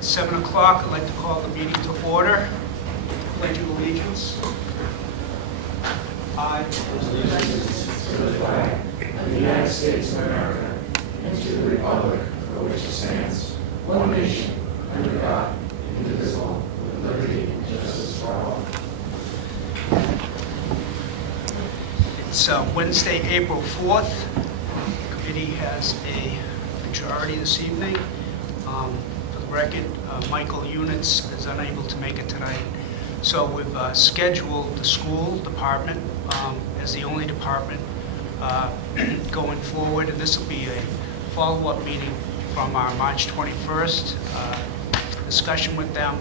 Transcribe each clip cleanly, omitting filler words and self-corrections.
7 o'clock, I'd like to call the meeting to order. Pledge of allegiance. I to the flag of the United States of America and to the republic for which it stands, one nation, under God, indivisible, with liberty and justice for all. It's Wednesday, April 4th. The committee has a majority this evening. For the record, Michael Units is unable to make it tonight. So we've scheduled the school department as the only department going forward, and this will be a follow-up meeting from our March 21st discussion with them.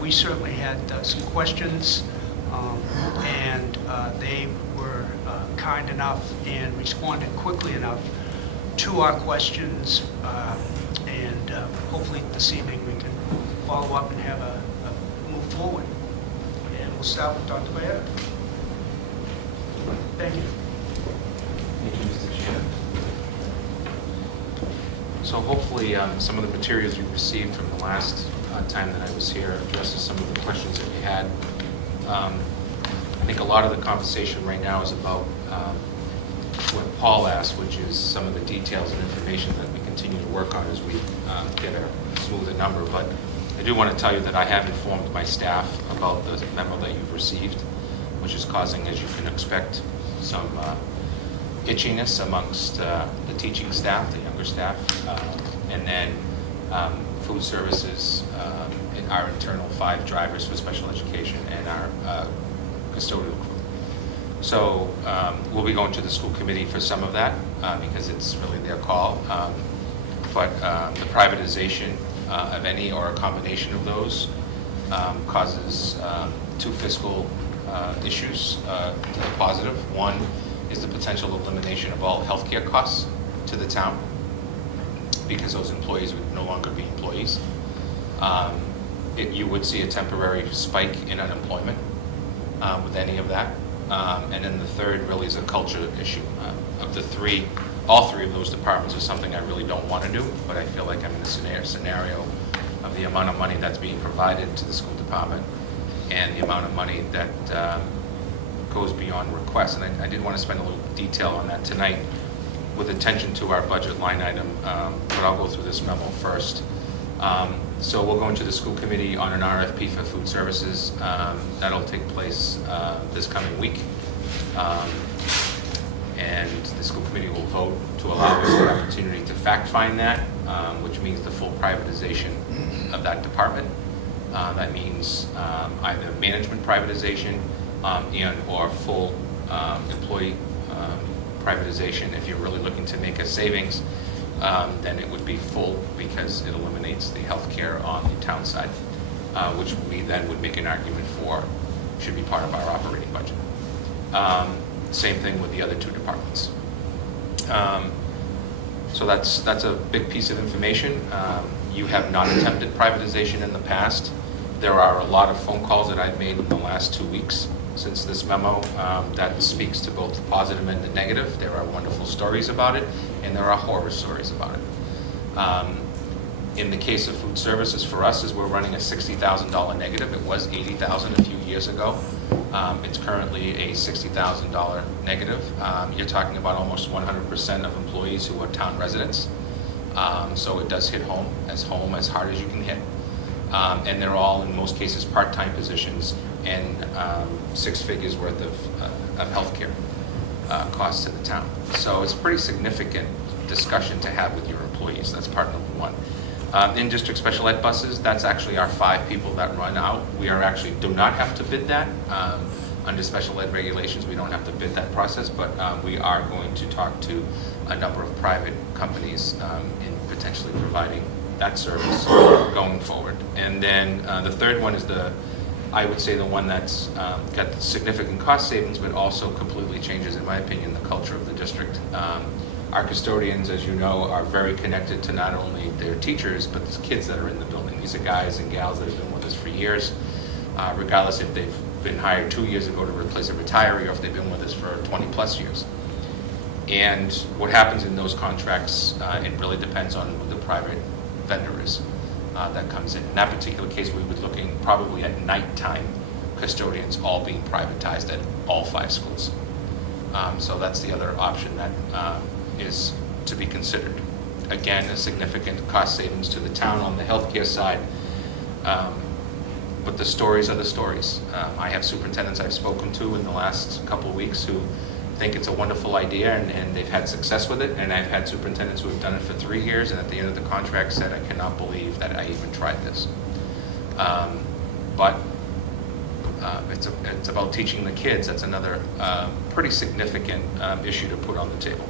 We certainly had some questions, and they were kind enough and responded quickly enough to our questions, and hopefully this evening we can follow up and have a move forward. And we'll start with Dr. Bayetta. Thank you. Thank you, Mr. Chair. So hopefully some of the materials you received from the last time that I was here addresses some of the questions that we had. I think a lot of the conversation right now is about what Paul asked, which is some of the details and information that we continue to work on as we get a smoother number. But I do want to tell you that I have informed my staff about the memo that you've received, which is causing, as you can expect, some itchiness amongst the teaching staff, the younger staff, and then food services, in our internal 5 drivers for special education, and our custodial crew. So we'll be going to the school committee for some of that because it's really their call. But the privatization of any or a combination of those causes 2 fiscal issues to the positive. One is the potential elimination of all healthcare costs to the town because those employees would no longer be employees. You would see a temporary spike in unemployment with any of that. And then the third really is a culture issue. Of the 3, all 3 of those departments are something I really don't want to do, but I feel like I'm in a scenario of the amount of money that's being provided to the school department and the amount of money that goes beyond requests. And I did want to spend a little detail on that tonight with attention to our budget line item, but I'll go through this memo first. So we'll go into the school committee on an RFP for food services. That'll take place this coming week. And the school committee will vote to allow us the opportunity to fact find that, which means the full privatization of that department. That means either management privatization and or full employee privatization. If you're really looking to make a savings, then it would be full because it eliminates the health care on the town side, which we then would make an argument for should be part of our operating budget. Same thing with the other 2 departments. So that's a big piece of information. You have not attempted privatization in the past. There are a lot of phone calls that I've made in the last 2 weeks since this memo that speaks to both the positive and the negative. There are wonderful stories about it, and there are horror stories about it. In the case of food services for us, is we're running a $60,000 negative. It was $80,000 a few years ago. It's currently a $60,000 negative. You're talking about almost 100% of employees who are town residents. So it does hit home as hard as you can hit. And they're all, in most cases, part-time positions and 6 figures worth of healthcare costs to the town. So it's a pretty significant discussion to have with your employees. That's part number 1. In district special ed buses, that's actually our 5 people that run out. We actually do not have to bid that. Under special ed regulations, we don't have to bid that process, but we are going to talk to a number of private companies in potentially providing that service going forward. And then the third one is I would say the one that's got significant cost savings, but also completely changes, in my opinion, the culture of the district. Our custodians, as you know, are very connected to not only their teachers, but the kids that are in the building. These are guys and gals that have been with us for years, regardless if they've been hired 2 years ago to replace a retiree or if they've been with us for 20 plus years. And what happens in those contracts, it really depends on who the private vendor is. that comes in. In that particular case, we would looking probably at nighttime custodians all being privatized at all 5 schools. So that's the other option that is to be considered. Again, a significant cost savings to the town on the healthcare side. But the stories are the stories. I have superintendents I've spoken to in the last couple of weeks who think it's a wonderful idea and they've had success with it. And I've had superintendents who have done it for 3 years and at the end of the contract said, I cannot believe that I even tried this. But it's about teaching the kids. That's another pretty significant issue to put on the table.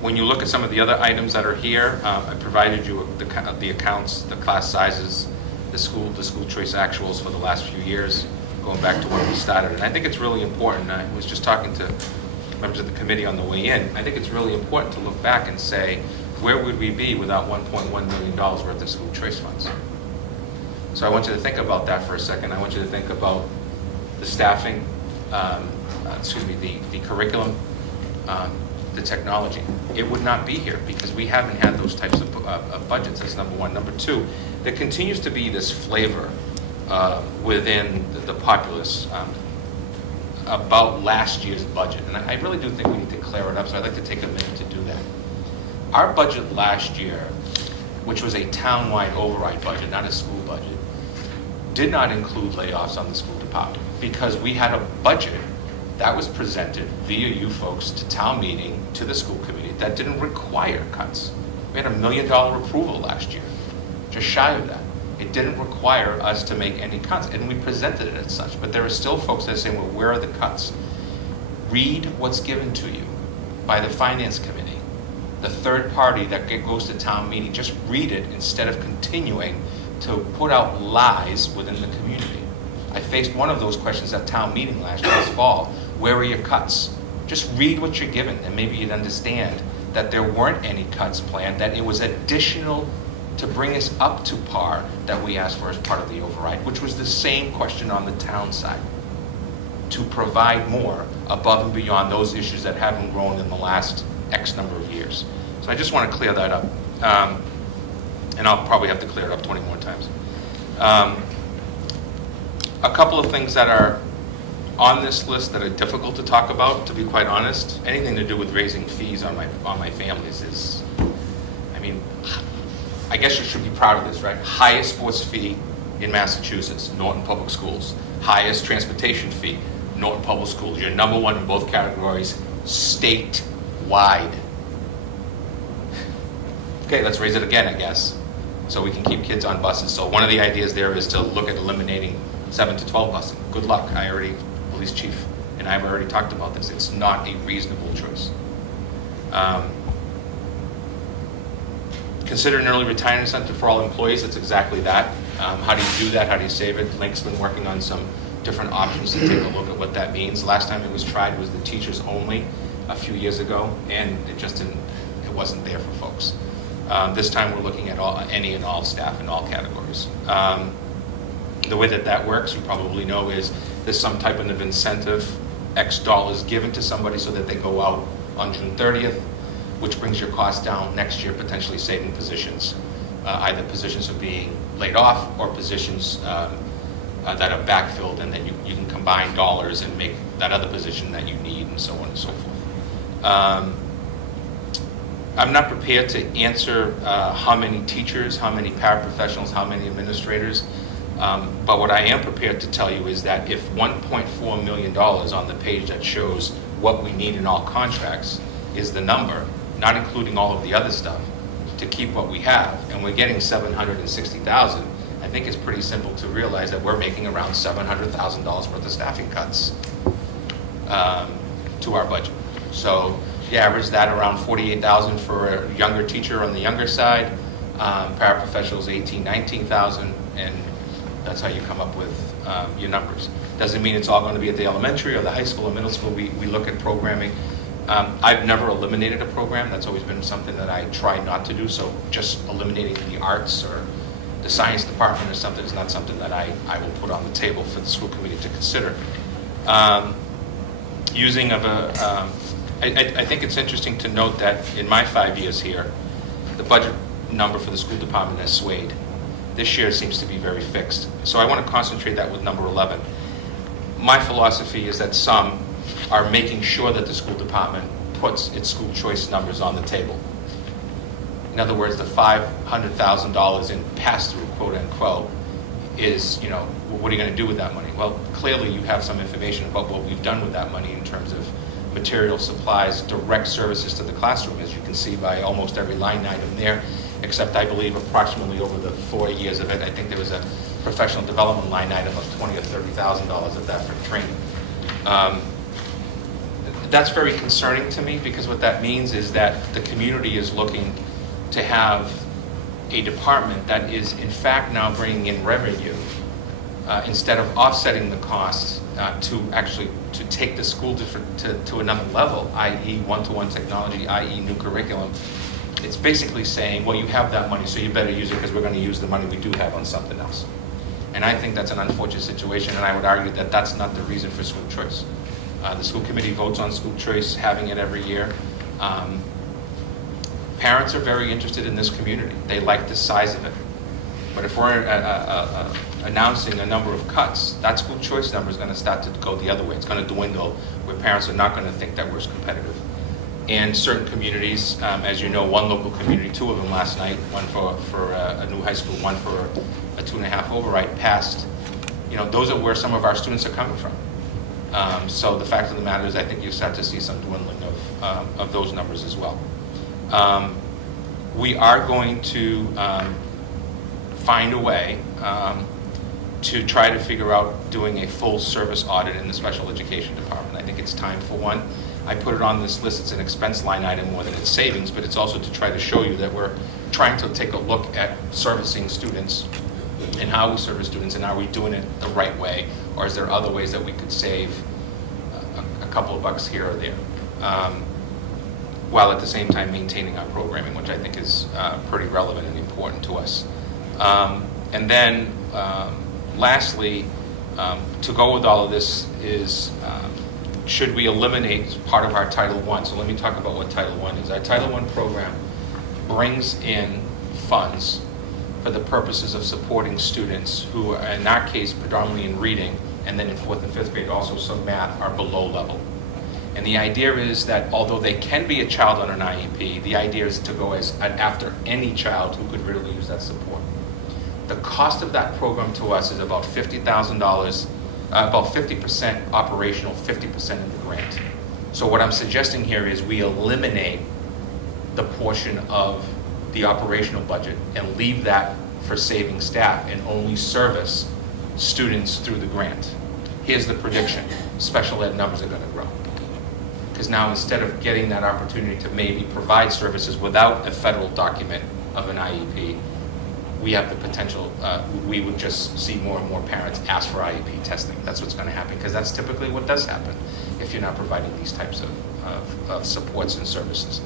When you look at some of the other items that are here, I provided you the accounts, the class sizes, the school choice actuals for the last few years, going back to when we started. And I think it's really important. I was just talking to members of the committee on the way in. I think it's really important to look back and say, where would we be without $1.1 million worth of school choice funds? So I want you to think about that for a second. I want you to think about the staffing, the curriculum, the technology. It would not be here because we haven't had those types of budgets. That's number one. Number two, there continues to be this flavor within the populace about last year's budget. And I really do think we need to clear it up, so I'd like to take a minute to do that. Our budget last year, which was a town-wide override budget, not a school budget, did not include layoffs on the school department because we had a budget that was presented via you folks to town meeting, to the school committee, that didn't require cuts. We had $1 million approval last year, just shy of that. It didn't require us to make any cuts, and we presented it as such. But there are still folks that are saying, well, where are the cuts? Read what's given to you by the finance committee, the third party that goes to town meeting. Just read it instead of continuing to put out lies within the community. I faced one of those questions at town meeting last year this fall. Where are your cuts? Just read what you're given, and maybe you'd understand that there weren't any cuts planned, that it was additional to bring us up to par that we asked for as part of the override, which was the same question on the town side, to provide more above and beyond those issues that haven't grown in the last X number of years. So I just want to clear that up. And I'll probably have to clear it up 20 more times. A couple of things that are on this list that are difficult to talk about, to be quite honest. Anything to do with raising fees on my families is, I mean, I guess you should be proud of this, right? Highest sports fee in Massachusetts, Norton Public Schools. Highest transportation fee, Norton Public Schools. You're number one in both categories, statewide. Okay, let's raise it again, I guess, so we can keep kids on buses. So one of the ideas there is to look at eliminating 7 to 12 busing. Good luck. Police chief and I have already talked about this. It's not a reasonable choice. Consider an early retirement incentive for all employees. It's exactly that. How do you do that? How do you save it? Link's been working on some different options to take a look at what that means. Last time it was tried was the teachers only a few years ago, and it wasn't there for folks. This time we're looking at any and all staff in all categories. The way that works, you probably know, is there's some type of incentive, X dollars given to somebody so that they go out on June 30th, which brings your costs down next year, potentially saving positions. Either positions are being laid off or positions that are backfilled, and then you can combine dollars and make that other position that you need, and so on and so forth. I'm not prepared to answer how many teachers, how many paraprofessionals, how many administrators, but what I am prepared to tell you is that if $1.4 million on the page that shows what we need in all contracts is the number, not including all of the other stuff, to keep what we have, and we're getting $760,000, I think it's pretty simple to realize that we're making around $700,000 worth of staffing cuts to our budget. So you average that around $48,000 for a younger teacher on the younger side, paraprofessionals $18,000, $19,000, and that's how you come up with your numbers. Doesn't mean it's all going to be at the elementary or the high school or middle school. We look at programming. I've never eliminated a program. That's always been something that I try not to do. So just eliminating the arts or the science department or something is not something that I will put on the table for the school committee to consider. I think it's interesting to note that in my 5 years here, the budget number for the school department has swayed. This year seems to be very fixed. So I want to concentrate that with number 11. My philosophy is that some are making sure that the school department puts its school choice numbers on the table. In other words, the $500,000 in pass-through, quote unquote, is, what are you going to do with that money? Well, clearly you have some information about what we've done with that money in terms of material, supplies, direct services to the classroom, as you can see by almost every line item there, except I believe approximately over the 4 years of it, I think there was a professional development line item of $20,000 or $30,000 of that for training. That's very concerning to me, because what that means is that the community is looking to have a department that is in fact now bringing in revenue instead of offsetting the costs to take the school to another level, i.e. one-to-one technology, i.e. new curriculum. It's basically saying, well, you have that money, so you better use it because we're going to use the money we do have on something else. And I think that's an unfortunate situation, and I would argue that that's not the reason for school choice. The school committee votes on school choice, having it every year. Parents are very interested in this community. They like the size of it. But if we're announcing a number of cuts, that school choice number is going to start to go the other way. It's going to dwindle, where parents are not going to think that we're as competitive. And certain communities, as you know, one local community, 2 of them last night, one for a new high school, one for a 2.5 override, passed. Those are where some of our students are coming from. So the fact of the matter is, I think you start to see some dwindling of those numbers as well. We are going to find a way to try to figure out doing a full service audit in the special education department. I think it's time for one. I put it on this list. It's an expense line item more than it's savings, but it's also to try to show you that we're trying to take a look at servicing students and how we service students, and are we doing it the right way, or is there other ways that we could save a couple of bucks here or there, while at the same time maintaining our programming, which I think is pretty relevant and important to us. And then lastly, to go with all of this is, should we eliminate part of our Title I? So let me talk about what Title I is. Our Title I program brings in funds for the purposes of supporting students who are, in our case, predominantly in reading, and then in 4th and 5th grade also some math, are below level. And the idea is that although they can be a child on an IEP, the idea is to go after any child who could really use that support. The cost of that program to us is about $50,000, about 50% operational, 50% of the grant. So what I'm suggesting here is we eliminate the portion of the operational budget and leave that for saving staff and only service students through the grant. Here's the prediction: special ed numbers are going to grow. Because now, instead of getting that opportunity to maybe provide services without a federal document of an IEP, we have the potential, we would just see more and more parents ask for IEP testing. That's what's going to happen, because that's typically what does happen if you're not providing these types of supports and services.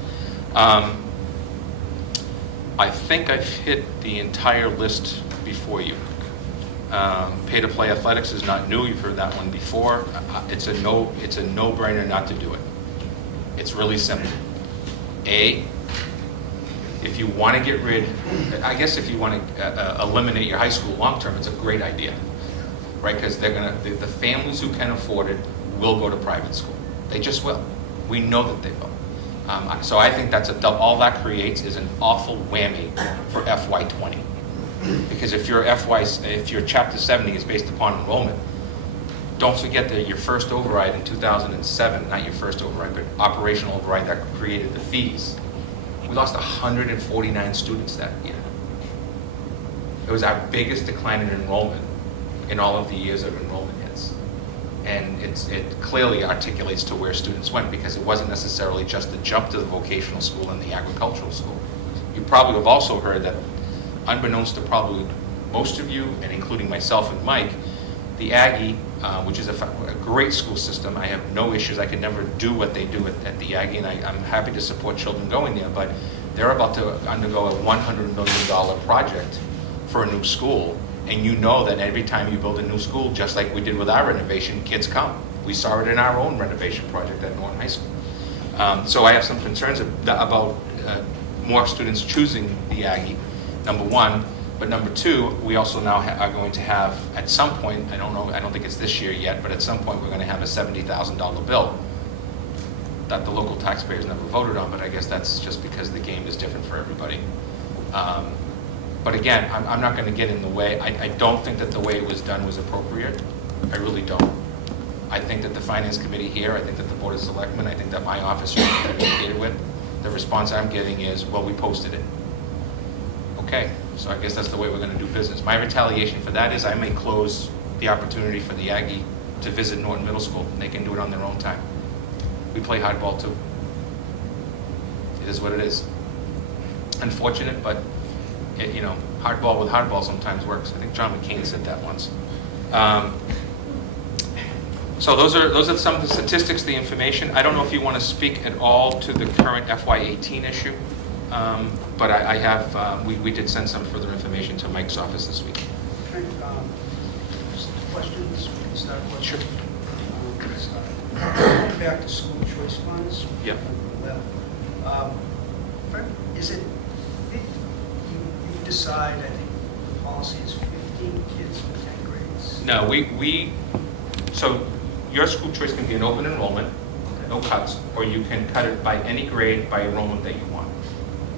I think I've hit the entire list before you. Pay-to-play athletics is not new. You've heard that one before. It's a no-brainer not to do it. It's really simple. If you want to get rid, I guess if you want to eliminate your high school long-term, it's a great idea, right? Because the families who can afford it will go to private school. They just will. We know that they will. So I think all that creates is an awful whammy for FY20. Because if your Chapter 70 is based upon enrollment, don't forget that your first override in 2007, not your first override, but operational override that created the fees, we lost 149 students that year. It was our biggest decline in enrollment in all of the years of enrollment hits. And it clearly articulates to where students went, because it wasn't necessarily just the jump to the vocational school and the agricultural school. You probably have also heard that, unbeknownst to probably most of you, and including myself and Mike, the Aggie, which is a great school system. I have no issues. I could never do what they do at the Aggie, and I'm happy to support children going there, but they're about to undergo a $100 million project for a new school, and you know that every time you build a new school, just like we did with our renovation, kids come. We saw it in our own renovation project at Norton High School. So I have some concerns about more students choosing the Aggie, number one. But number two, we also now are going to have, at some point, I don't think it's this year yet, but at some point, we're going to have a $70,000 bill that the local taxpayers never voted on, but I guess that's just because the game is different for everybody. But again, I'm not going to get in the way. I don't think that the way it was done was appropriate. I really don't. I think that the Finance Committee here, I think that the Board of Selectmen, I think that my office should be communicated with. The response I'm getting is, well, we posted it. Okay, so I guess that's the way we're going to do business. My retaliation for that is I may close the opportunity for the Aggie to visit Norton Middle School. And they can do it on their own time. We play hardball too. It is what it is. Unfortunate, but hardball with hardball sometimes works. I think John McCain said that once. So those are some of the statistics, the information. I don't know if you want to speak at all to the current FY18 issue, but I have, we did send some further information to Mike's office this week. Okay, just questions? We can start questions. Sure. Going back to school choice funds. Yeah. Well, is it, you decide, I think the policy is 15 kids for 10 grades? No, so your school choice can be an open enrollment, no cuts, or you can cut it by any grade by enrollment that you want.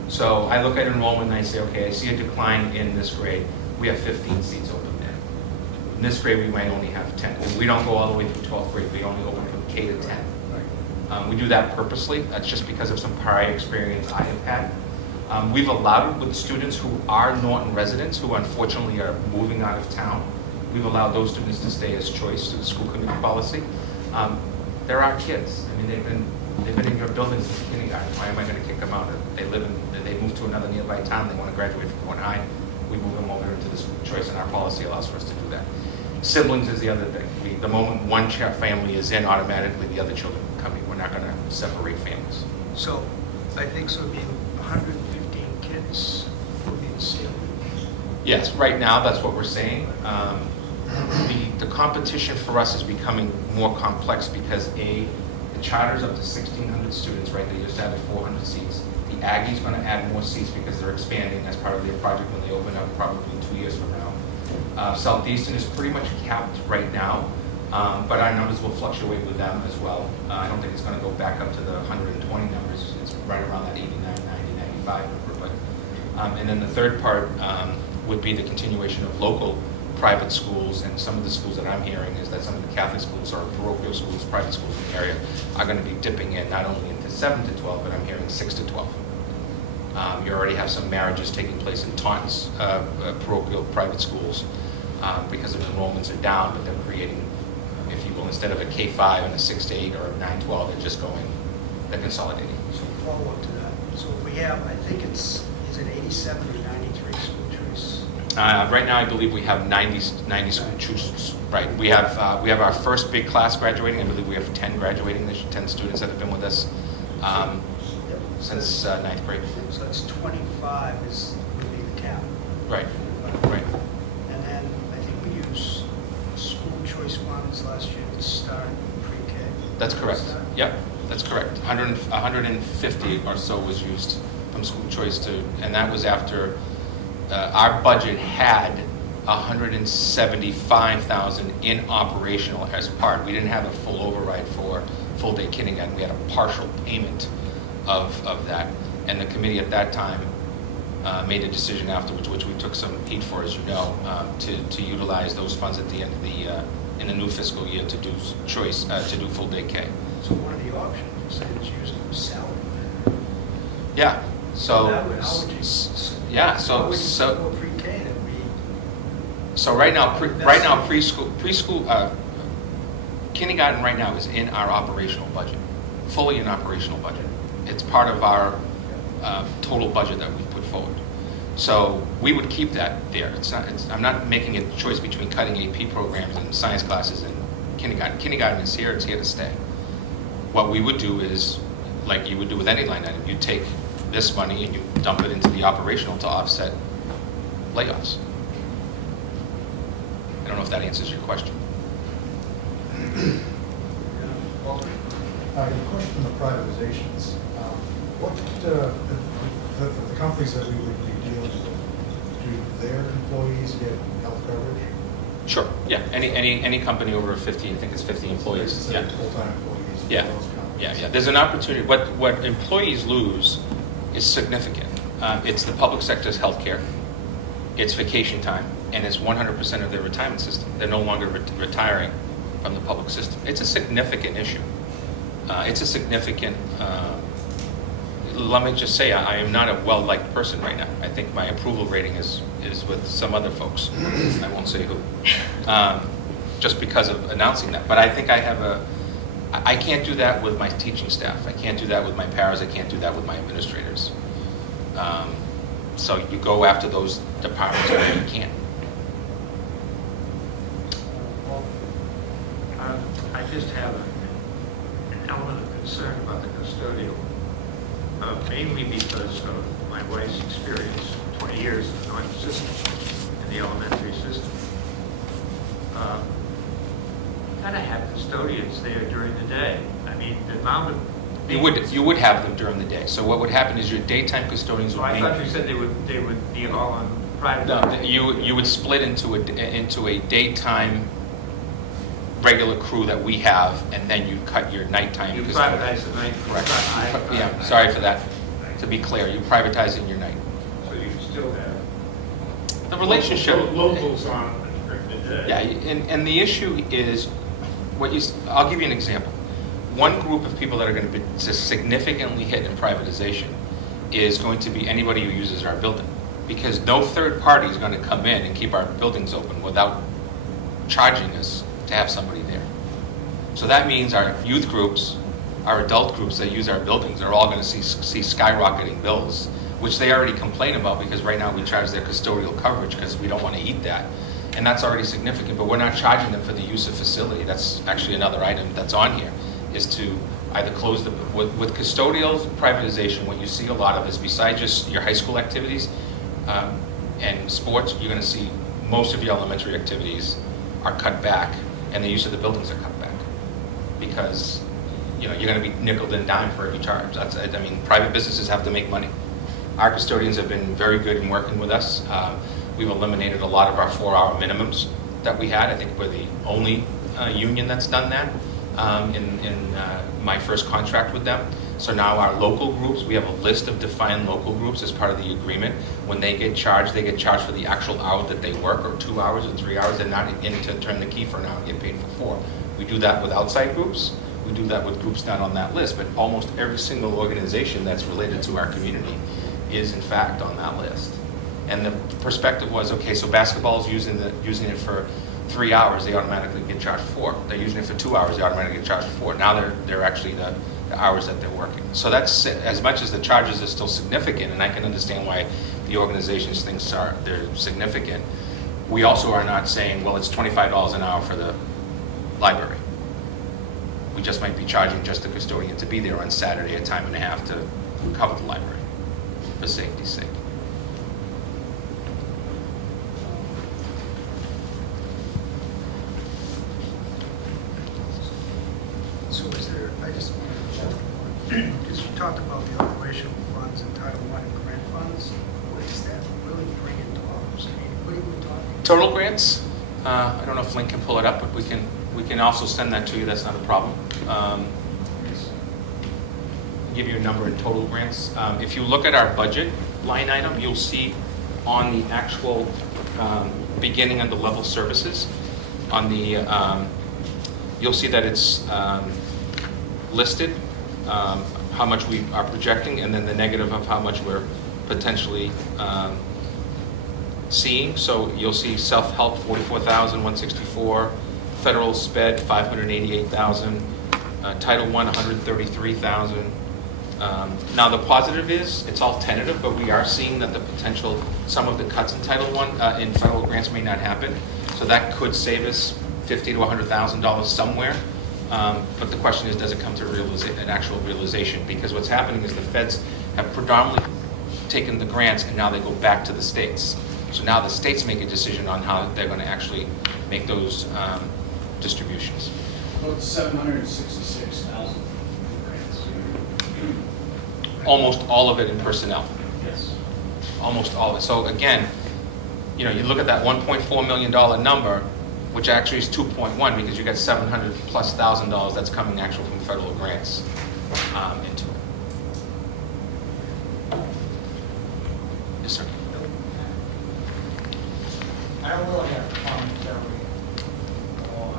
So I look at enrollment and I say, okay, I see a decline in this grade. We have 15 seats open there. In this grade, we might only have 10. We don't go all the way through 12th grade. We only open from K to 10. We do that purposely. That's just because of some prior experience I have had. We've allowed it with students who are Norton residents, who unfortunately are moving out of town. We've allowed those students to stay as choice through the school committee policy. There are kids. I mean, they've been in your building since kindergarten. Why am I going to kick them out? They move to another nearby town. They want to graduate from one high. We move them over into the school choice, and our policy allows for us to do that. Siblings is the other thing. The moment one family is in, automatically the other children come in. We're not going to separate families. So I think so it'd be 115 kids would be the ceiling. Yes, right now that's what we're saying. The competition for us is becoming more complex because the charter's up to 1,600 students, right? They used to have 400 seats. The Aggie's going to add more seats because they're expanding as part of their project when they open up probably 2 years from now. Southeastern is pretty much capped right now, but our numbers will fluctuate with them as well. I don't think it's going to go back up to the 120 numbers. It's right around that 89, 90, 95 number. But, and then the third part would be the continuation of local private schools, and some of the schools that I'm hearing is that some of the Catholic schools or parochial schools, private schools in the area are going to be dipping in not only into 7 to 12, but I'm hearing 6 to 12. You already have some marriages taking place in Taunton's parochial private schools because of enrollments are down, but they're creating, if you will, instead of a K-5 and a 6 to 8 or a 9-12, they're consolidating. So follow up to that. So if we have, I think is it 87 or 93 school choice? Right now, I believe we have 90 school choices. Right. We have our first big class graduating. I believe we have 10 graduating this year, 10 students that have been with us since 9th grade. So that's 25 would be the cap. Right. Right. And then I think we used school choice funds last year to start pre-K. That's correct. Yep, that's correct. 150 or so was used from school choice and that was after our budget had 175,000 in operational as part. We didn't have a full override for full day kindergarten. We had a partial payment of that, and the committee at that time made a decision afterwards, which we took some heat for, as you know, to utilize those funds at the end of in the new fiscal year to do choice to do full day K. So one of the options you said is using salary. Yeah. So How would you go pre-K that we? So right now preschool kindergarten right now is in our operational budget, fully in operational budget. It's part of our total budget that we've put forward. So we would keep that there. I'm not making a choice between cutting AP programs and science classes and kindergarten. Kindergarten is here. It's here to stay. What we would do is, like you would do with any line item, you take this money and you dump it into the operational to offset layoffs. I don't know if that answers your question. Well, The question on the privatizations, what the the companies that we would be dealing with, do their employees get health coverage? Sure, yeah, any company over 50, I think it's 50 employees, Instead yeah. of full-time employees. Yeah. Those companies. Yeah. There's an opportunity. What employees lose is significant. It's the public sector's healthcare, it's vacation time, and it's 100% of their retirement system. They're no longer retiring from the public system. It's a significant issue. It's a significant. Let me just say, I am not a well-liked person right now. I think my approval rating is with some other folks. I won't say who, just because of announcing that. But I think I can't do that with my teaching staff. I can't do that with my paras. I can't do that with my administrators. So you go after those departments where you can. Well, I just have an element of concern about the custodial, mainly because of my wife's experience, 20 years in the Norton system, in the elementary system. Kind of have custodians there during the day. I mean, the amount of... You would have them during the day. So what would happen is your daytime custodians So would I be... thought you said they would be all on private. No, you would split into a daytime regular crew that we have, and then you cut your nighttime. You custodian. privatize the night. Correct. I- Yeah, sorry for that. To be clear, you're privatizing your night. So you still have... The relationship... Locals on during the day. Yeah, and the issue is, I'll give you an example. One group of people that are going to be significantly hit in privatization is going to be anybody who uses our building. Because no third party is going to come in and keep our buildings open without charging us to have somebody there. So that means our youth groups, our adult groups that use our buildings are all going to see skyrocketing bills, which they already complain about because right now we charge their custodial coverage because we don't want to eat that. And that's already significant, but we're not charging them for the use of facility. That's actually another item that's on here, is to either close with custodial privatization, what you see a lot of is besides just your high school activities and sports, you're going to see most of your elementary activities are cut back and the use of the buildings are cut back because you're going to be nickeled and dimed for every charge. Private businesses have to make money. Our custodians have been very good in working with us. We've eliminated a lot of our 4-hour minimums that we had. I think we're the only union that's done that in my first contract with them. So now our local groups, we have a list of defined local groups as part of the agreement. When they get charged for the actual hour that they work, or 2 hours or 3 hours. They're not in to turn the key for an hour and get paid for 4. We do that with outside groups. We do that with groups not on that list. But almost every single organization that's related to our community is in fact on that list. And the perspective was, okay, so basketball is using it for 3 hours, they automatically get charged 4. They're using it for 2 hours, they automatically get charged 4. Now they're actually the hours that they're working. So that's, as much as the charges are still significant, and I can understand why the organizations think they're significant, we also are not saying, well, it's $25 an hour for the library. We just might be charging just the custodian to be there on Saturday a time and a half to cover the library for safety's sake. So I just wanted to, because you talked about the operational funds and Title I and grant funds, what does that really bring in dollars? I mean, what are we talking? Total grants, I don't know if Link can pull it up, but we can also send that to you, that's not a problem. Give you a number in total grants. If you look at our budget line item, you'll see on the actual beginning of the level services, on the, you'll see that it's listed, how much we are projecting, and then the negative of how much we're potentially seeing. So you'll see self-help, $44,164, federal sped, $588,000, Title I, $133,000. Now the positive is, it's all tentative, but we are seeing that the potential, some of the cuts in Title I in federal grants may not happen. So that could save us $50,000 to $100,000 somewhere. But the question is, does it come to an actual realization? Because what's happening is the feds have predominantly taken the grants and now they go back to the states. So now the states make a decision on how they're going to actually make those distributions. About 766,000 grants. Almost all of it in personnel. Yes. almost all of it. So again, you know, you look at that $1.4 million number, which actually is 2.1 because you got $700,000+ that's coming actually from federal grants into it. Yes, sir. I don't really have commentary on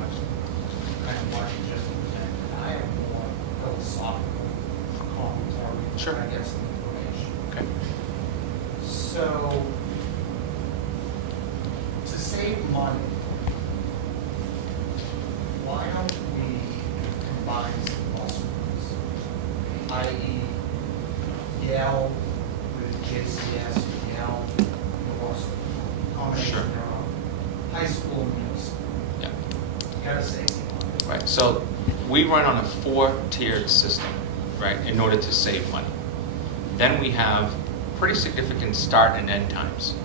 kind of what you just presented. I have more philosophical commentary. Sure. I get some information. Okay. So, to save money, why don't we combine some bus routes? I.e., Yale with JCS, Yale, North School, combination Sure. thereof. High school, middle school. Yeah. You gotta save some money. Right, so we run on a 4-tiered system, right, in order to save money. Then we have pretty significant start and end times,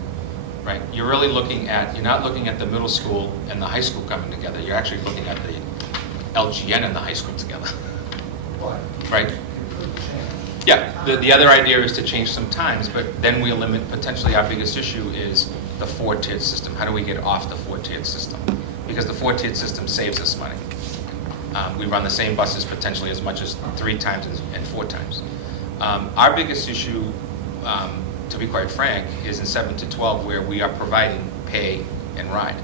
right? You're really looking at, you're not looking at the middle school and the high school coming together. You're actually looking at the LGN and the high school together, But right? you could change. Yeah, the other idea is to change some times, but then we eliminate, potentially our biggest issue is the 4-tiered system. How do we get off the 4-tiered system? Because the 4-tiered system saves us money. We run the same buses potentially as much as 3 times and 4 times. Our biggest issue, to be quite frank, is in 7 to 12 where we are providing pay and ride.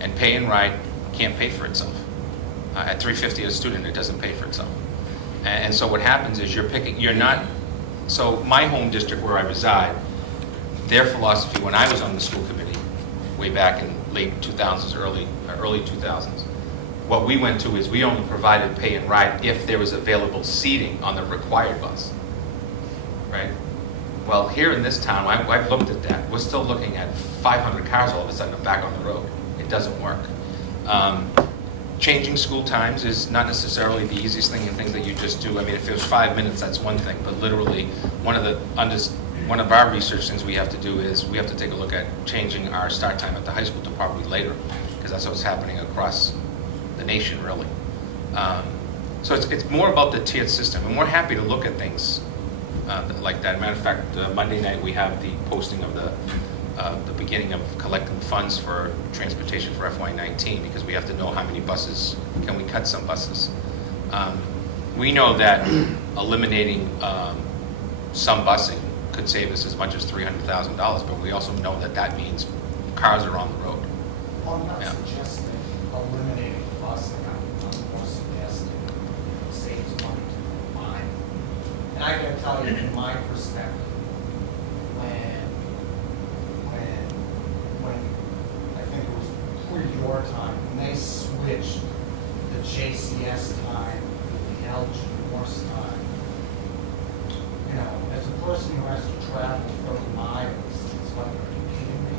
And pay and ride can't pay for itself. At $350 a student, it doesn't pay for itself. And so what happens is so my home district where I reside, their philosophy when I was on the school committee, way back in late 2000s, early 2000s, what we went to is we only provided pay and ride if there was available seating on the required bus, right? Well, here in this town, I've looked at that. We're still looking at 500 cars all of a sudden back on the road. It doesn't work. Changing school times is not necessarily the easiest thing and things that you just do. I mean, if it was 5 minutes, that's one thing, but literally one of our research things we have to do is we have to take a look at changing our start time at the high school to probably later, because that's what's happening across the nation, really. So it's more about the tiered system, and we're happy to look at things like that. Matter of fact, Monday night we have the posting of the beginning of collecting funds for transportation for FY19, because we have to know how many buses, can we cut some buses. We know that eliminating some busing could save us as much as $300,000, but we also know that that means cars are on the road. Well, I'm not Yeah. suggesting eliminating busing, I'm more suggesting it saves money to combine. And I gotta tell you, from my perspective, when I think it was pre-your time, when they switched the JCS time with the LG Morse time, you know, as a person who has to travel 30 miles, it's like, are you kidding me?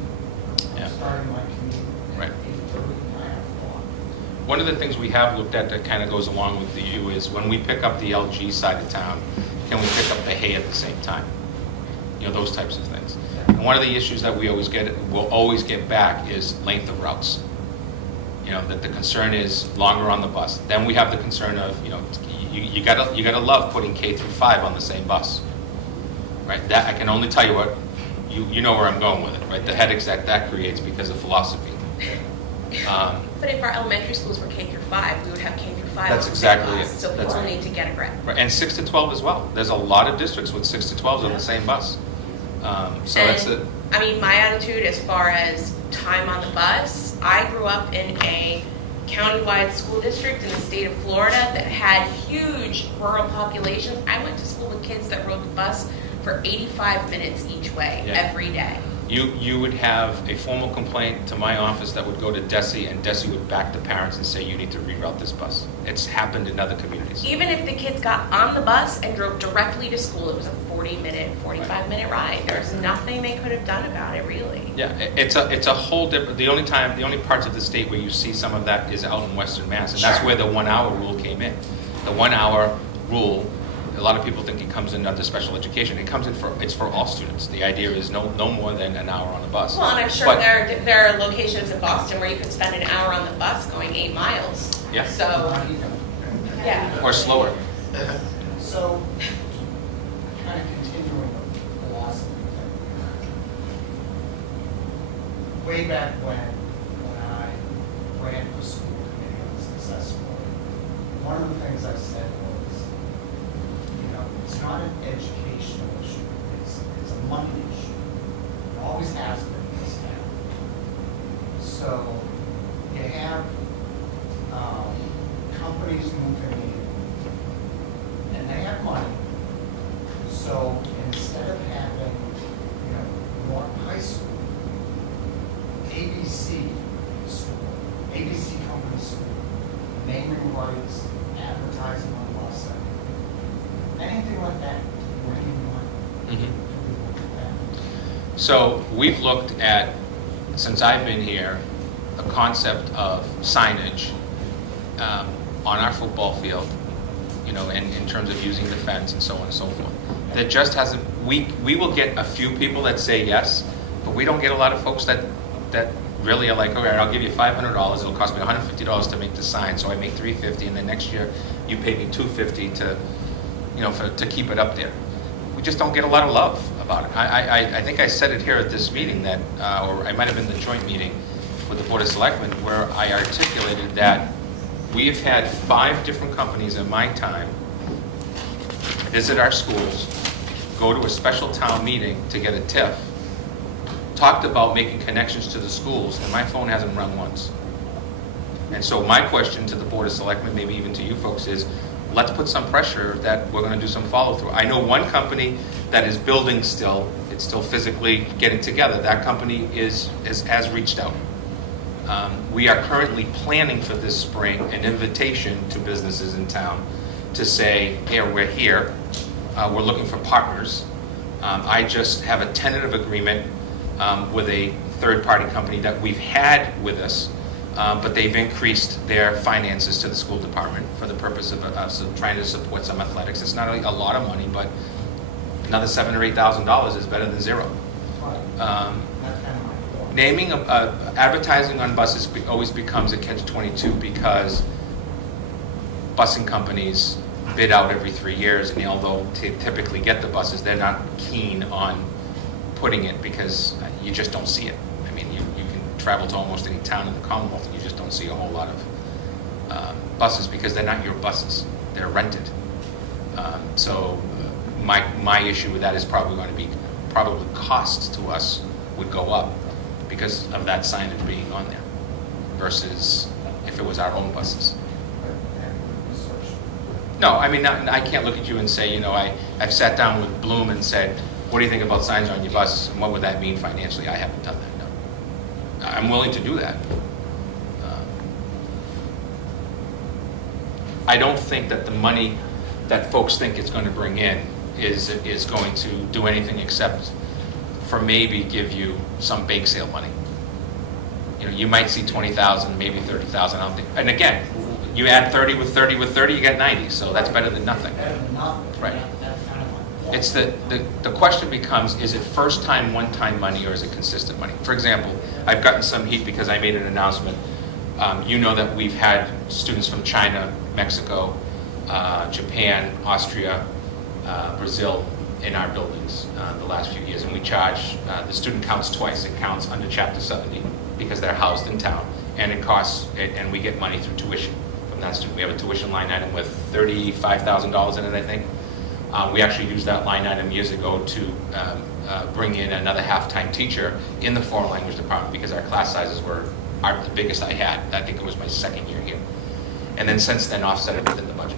Yeah. I'm starting my commute Right. at 8:30, and I have thought. One of the things we have looked at that kind of goes along with the U is when we pick up the LG side of town, can we pick up the Hay at the same time? You know, those types of things. And one of the issues that we'll always get back is length of routes. You know, that the concern is longer on the bus. Then we have the concern of, you know, you gotta love putting K through 5 on the same bus, right? That I can only tell you what, you know where I'm going with it, right? The headaches that creates because of philosophy. But if our elementary schools were K through 5, we would have K through 5 That's on the exactly same it. bus, so That's people right. need to get a grip. Right, and 6 to 12 as well. There's a lot of districts with 6 to 12s on the same bus. So that's it. I mean, my attitude as far as time on the bus, I grew up in a countywide school district in the state of Florida that had huge rural populations. I went to school with kids that rode the bus for 85 minutes each way, Yeah. every day. You would have a formal complaint to my office that would go to DESE, and DESE would back the parents and say, you need to reroute this bus. It's happened in other communities. Even if the kids got on the bus and drove directly to school, it was a 40-minute, 45-minute ride. There's nothing they could have done about it, really. Yeah, it's a whole different, the only parts of the state where you see some of that is out in Western Mass, and that's Sure. where the 1 hour rule came in. The 1 hour rule, a lot of people think it comes in under special education. It comes in it's for all students. The idea is no more than an hour on the bus. Well, and I'm sure But- there are locations in Boston where you could spend an hour on the bus going 8 miles. Yeah. So, Not even. yeah. Or slower. So, kind of continuing the philosophy thing, way back when I ran for school committee on the success board, one of the things I said was, you know, it's not an educational issue, it's a money issue. It always has been in this town. So you have companies moving in, and they have money. So instead of having, you know, Norton High School, ABC School, ABC Company School, naming rights, advertising on the bus, anything like that, where do you want to do that? So we've looked at, since I've been here, a concept of signage on our football field, you know, in terms of using the fence and so on and so forth. That just hasn't, we will get a few people that say yes, but we don't get a lot of folks that really are like, okay, I'll give you $500, it'll cost me $150 to make the sign, so I make $350, and then next year you pay me $250 to, you know, to keep it up there. We just don't get a lot of love about it. I think I said it here at this meeting that, or I might have been the joint meeting with the Board of Selectmen, where I articulated that we've had 5 different companies in my time visit our schools, go to a special town meeting to get a TIF, talked about making connections to the schools, and my phone hasn't rung once. And so my question to the Board of Selectmen, maybe even to you folks, is let's put some pressure that we're going to do some follow-through. I know one company that is building still, it's still physically getting together. That company has reached out. We are currently planning for this spring an invitation to businesses in town to say, hey, we're here, we're looking for partners. I just have a tentative agreement with a third-party company that we've had with us, but they've increased their finances to the school department for the purpose of trying to support some athletics. It's not a lot of money, but another $7,000 or $8,000 is better than zero. That's kind of my point. Naming advertising on buses always becomes a catch-22 because busing companies bid out every 3 years, and although they typically get the buses, they're not keen on putting it because you just don't see it. I mean, you can travel to almost any town in the Commonwealth and you just don't see a whole lot of buses because they're not your buses, they're rented. My issue with that is probably going to be costs to us would go up because of that signage being on there versus if it was our own buses. No, I mean, I can't look at you and say, you know, I've sat down with Bloom and said, what do you think about signs on your bus, and what would that mean financially? I haven't done that, no. I'm willing to do that. I don't think that the money that folks think it's going to bring in is going to do anything except for maybe give you some bake sale money. You know, you might see 20,000, maybe 30,000. I don't think. And again, you add 30 with 30 with 30, you get 90. So that's better than nothing. Better than nothing. Right. That's kind of my point. It's the question becomes, is it first time, one time money, or is it consistent money? For example, I've gotten some heat because I made an announcement. You know that we've had students from China, Mexico, Japan, Austria, Brazil in our buildings the last few years, and we charge, the student counts twice. It counts under Chapter 70 because they're housed in town, and it costs, and we get money through tuition from that student. We have a tuition line item with $35,000 in it, I think. We actually used that line item years ago to bring in another half-time teacher in the foreign language department because our class sizes were the biggest I had. I think it was my second year here. And then since then, offset it within the budget.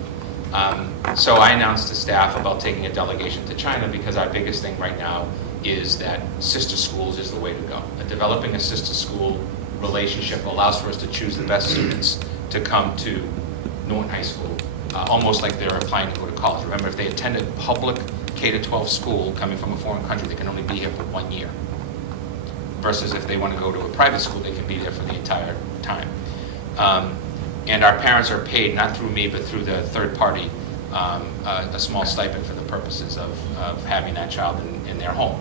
So I announced to staff about taking a delegation to China because our biggest thing right now is that sister schools is the way to go. Developing a sister school relationship allows for us to choose the best students to come to Norton High School, almost like they're applying to go to college. Remember, if they attended public K-12 school coming from a foreign country, they can only be here for 1 year. Versus if they want to go to a private school, they can be there for the entire time. And our parents are paid, not through me, but through the third party, a small stipend for the purposes of having that child in their home.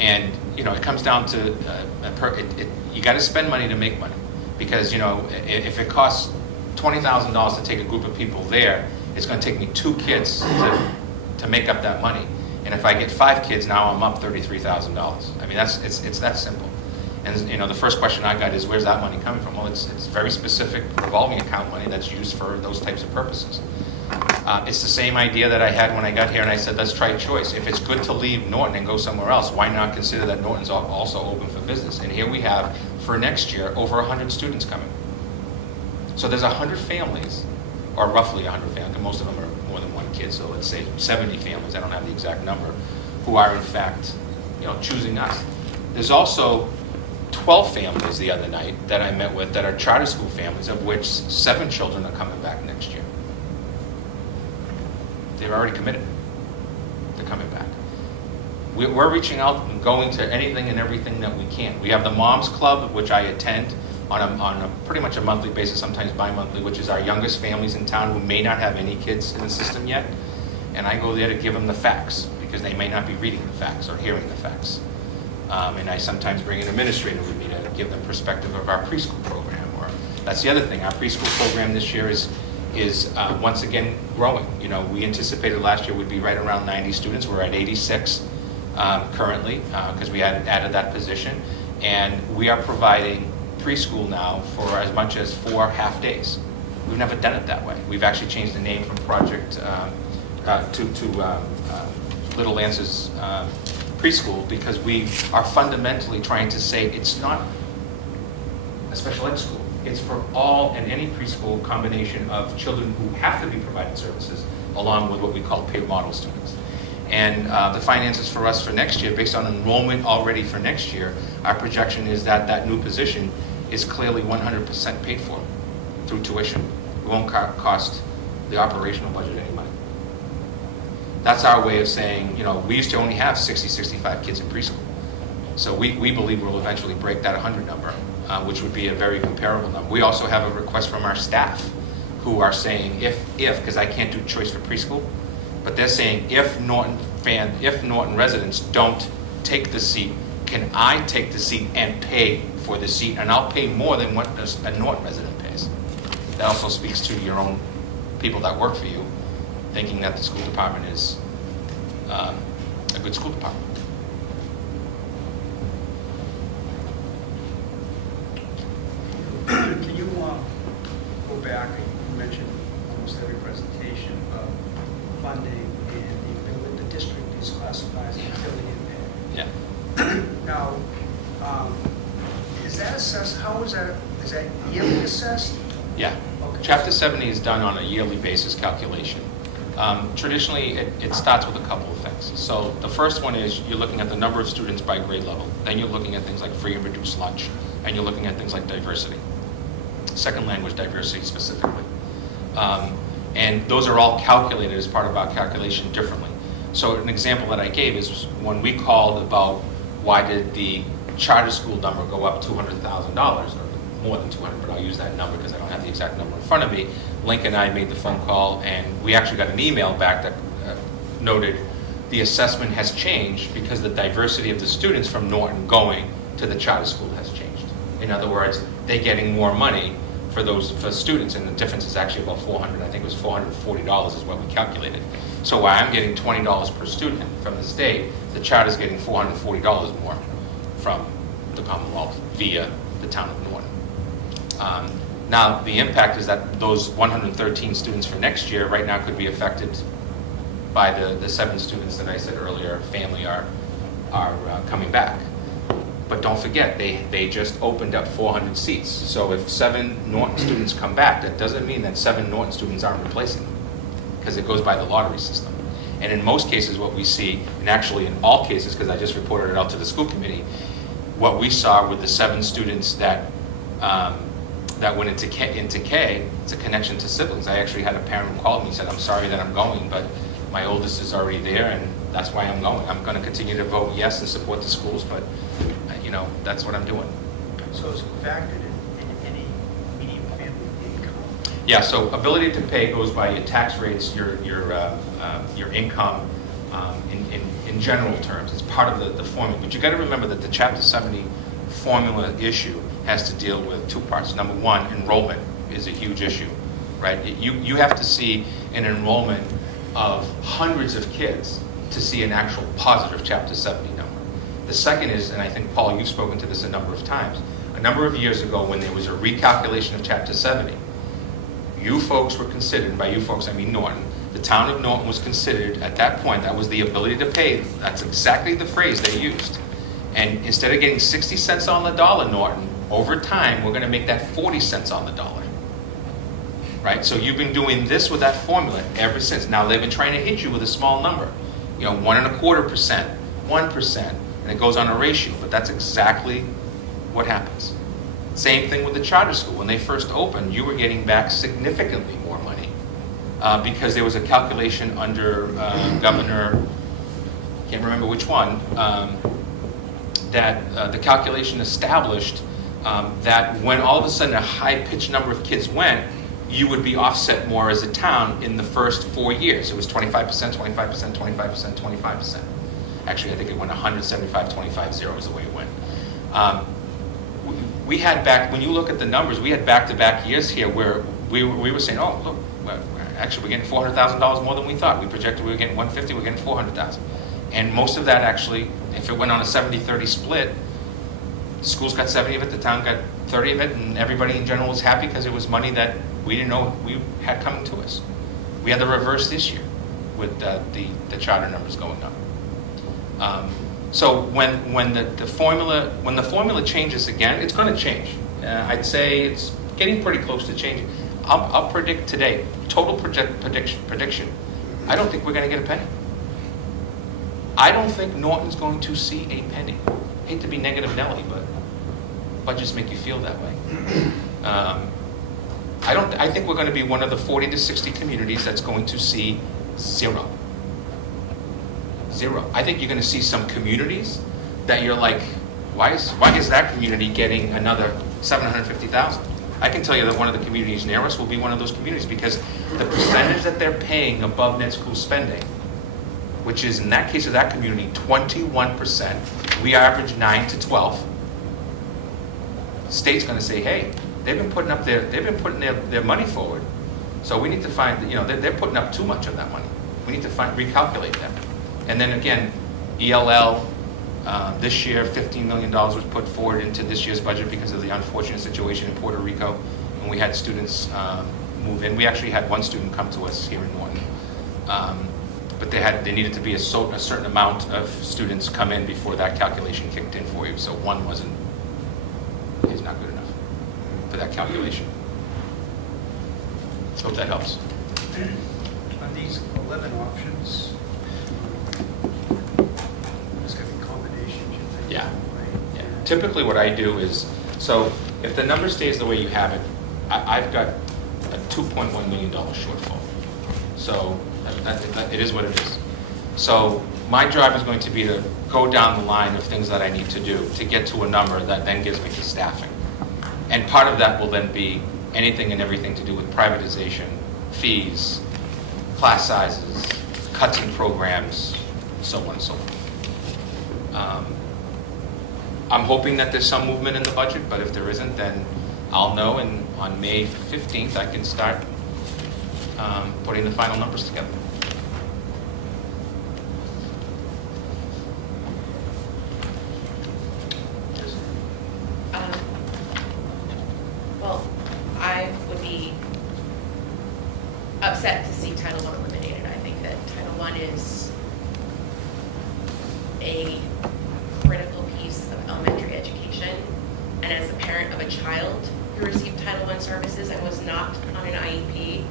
And, you know, it comes down to, you got to spend money to make money. Because, you know, if it costs $20,000 to take a group of people there, it's going to take me 2 kids to make up that money. And if I get 5 kids, now I'm up $33,000. I mean, it's that simple. And, the first question I got is, where's that money coming from? Well, it's very specific revolving account money that's used for those types of purposes. It's the same idea that I had when I got here and I said, let's try choice. If it's good to leave Norton and go somewhere else, why not consider that Norton's also open for business? And here we have, for next year, over 100 students coming. So there's 100 families, or roughly 100 families, most of them are more than one kid, so let's say 70 families, I don't have the exact number, who are in fact, choosing us. There's also 12 families the other night that I met with that are charter school families, of which 7 children are coming back next year. They're already committed. They're coming back. We're reaching out and going to anything and everything that we can. We have the Moms Club, which I attend on a pretty much a monthly basis, sometimes bi-monthly, which is our youngest families in town who may not have any kids in the system yet. And I go there to give them the facts, because they may not be reading the facts or hearing the facts. And I sometimes bring an administrator with me to give them perspective of our preschool program. Or that's the other thing. Our preschool program this year is once again growing. We anticipated last year would be right around 90 students. We're at 86 currently because we added that position. And we are providing preschool now for as much as 4 half days. We've never done it that way. We've actually changed the name from Project to Little Lance's preschool, because we are fundamentally trying to say it's not a special ed school. It's for all and any preschool combination of children who have to be provided services, along with what we call paid model students. And the finances for us for next year, based on enrollment already for next year, our projection is that that new position is clearly 100% paid for through tuition. It won't cost the operational budget any money. That's our way of saying, we used to only have 60, 65 kids in preschool. So we believe we'll eventually break that 100 number, which would be a very comparable number. We also have a request from our staff who are saying if, because I can't do choice for preschool, but they're saying if Norton residents don't take the seat, can I take the seat and pay for the seat? And I'll pay more than what a Norton resident pays. That also speaks to your own people that work for you, thinking that the school department is a good school department. Can you go back, you mentioned almost every presentation of funding and the ability, the district is classified as an affiliate pay. Yeah. Now, is that assessed, how is that yearly assessed? Yeah. Okay. Chapter 70 is done on a yearly basis calculation. Traditionally, it starts with a couple of things. So the first one is you're looking at the number of students by grade level. Then you're looking at things like free and reduced lunch. And you're looking at things like diversity. Second language diversity specifically. And those are all calculated as part of our calculation differently. So an example that I gave is when we called about why did the charter school number go up $200,000, or more than 200, but I'll use that number because I don't have the exact number in front of me. Link and I made the phone call, and we actually got an email back that noted the assessment has changed because the diversity of the students from Norton going to the charter school has changed. In other words, they're getting more money for students, and the difference is actually about $400. I think it was $440 is what we calculated. So while I'm getting $20 per student from the state, the charter's getting $440 more from the Commonwealth via the town of Norton. Now, the impact is that those 113 students for next year right now could be affected by the 7 students that I said earlier, family are coming back. But don't forget, they just opened up 400 seats. So if 7 Norton students come back, that doesn't mean that 7 Norton students aren't replacing them, because it goes by the lottery system. And in most cases, what we see, and actually in all cases, because I just reported it out to the school committee, what we saw with the 7 students that went into K, it's a connection to siblings. I actually had a parent who called me and said, I'm sorry that I'm going, but my oldest is already there, and that's why I'm going. I'm going to continue to vote yes and support the schools, but that's what I'm doing. So is it factored in any median family income? Yeah, so ability to pay goes by your tax rates, your income, in general terms. It's part of the formula. But you got to remember that the Chapter 70 formula issue has to deal with 2 parts. Number 1, enrollment is a huge issue, right? You have to see an enrollment of hundreds of kids to see an actual positive Chapter 70 number. The second is, and I think, Paul, you've spoken to this a number of times, a number of years ago when there was a recalculation of Chapter 70, you folks were considered, by you folks I mean Norton, the town of Norton was considered, at that point, that was the ability to pay, that's exactly the phrase they used. And instead of getting 60 cents on the dollar, Norton, over time, we're gonna make that 40 cents on the dollar. Right, so you've been doing this with that formula ever since. Now, they've been trying to hit you with a small number, 1.25%, 1%, and it goes on a ratio, but that's exactly what happens. Same thing with the charter school. When they first opened, you were getting back significantly more money because there was a calculation under Governor, can't remember which one, that the calculation established that when all of a sudden a high-pitched number of kids went, you would be offset more as a town in the first 4 years. It was 25%, 25%, 25%, 25%. Actually, I think it went 175, 25, 0 is the way it went. We had back, when you look at the numbers, we had back-to-back years here where we were saying, oh, look, actually we're getting $400,000 more than we thought. We projected we were getting 150, we're getting 400,000. And most of that actually, if it went on a 70-30 split, schools got 70 of it, the town got 30 of it, and everybody in general was happy because it was money that we didn't know we had coming to us. We had the reverse this year with the charter numbers going up. So when the formula changes again, it's going to change. I'd say it's getting pretty close to changing. I'll predict today, total prediction. I don't think we're going to get a penny. I don't think Norton's going to see a penny. Hate to be negative Nelly, but budgets make you feel that way. I think we're going to be one of the 40 to 60 communities that's going to see zero. Zero. I think you're going to see some communities that you're like, why is that community getting another $750,000? I can tell you that one of the communities near us will be one of those communities because the percentage that they're paying above net school spending, which is in that case of that community 21%, we average 9 to 12. The state's going to say, hey, they've been putting their money forward, so we need to find, they're putting up too much of that money. We need to recalculate that. And then again, ELL, this year $15 million was put forward into this year's budget because of the unfortunate situation in Puerto Rico when we had students move in. We actually had one student come to us here in Norton, but they needed to be a certain amount of students come in before that calculation kicked in for you. So one is not good enough for that calculation. Hope that helps. On these 11 options, there's going to be combinations, you think? Yeah. Right? Yeah. Typically what I do is, so if the number stays the way you have it, I've got a $2.1 million shortfall. So it is what it is. So my job is going to be to go down the line of things that I need to do to get to a number that then gives me the staffing. And part of that will then be anything and everything to do with privatization, fees, class sizes, cuts in programs, so on and so on. I'm hoping that there's some movement in the budget, but if there isn't, then I'll know, and on May 15th, I can start putting the final numbers together. Well, I would be upset to see Title I eliminated. I think that Title I is a critical piece of elementary education. And as a parent of a child who received Title I services and was not on an IEP,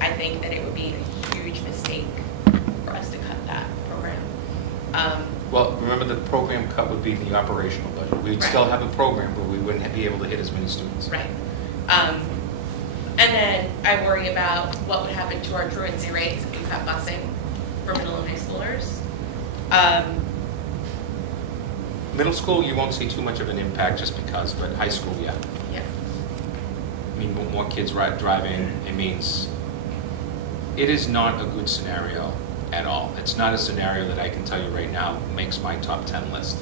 I think that it would be a huge mistake for us to cut that program. Well, remember the program cut would be the operational budget. We'd still have a program, but we wouldn't be able to hit as many students. Right. And then I worry about what would happen to our truancy rates if we cut busing for middle and high schoolers. Middle school, you won't see too much of an impact just because, but high school, yeah. Yeah. I mean, more kids driving, it means it is not a good scenario at all. It's not a scenario that I can tell you right now makes my top 10 list.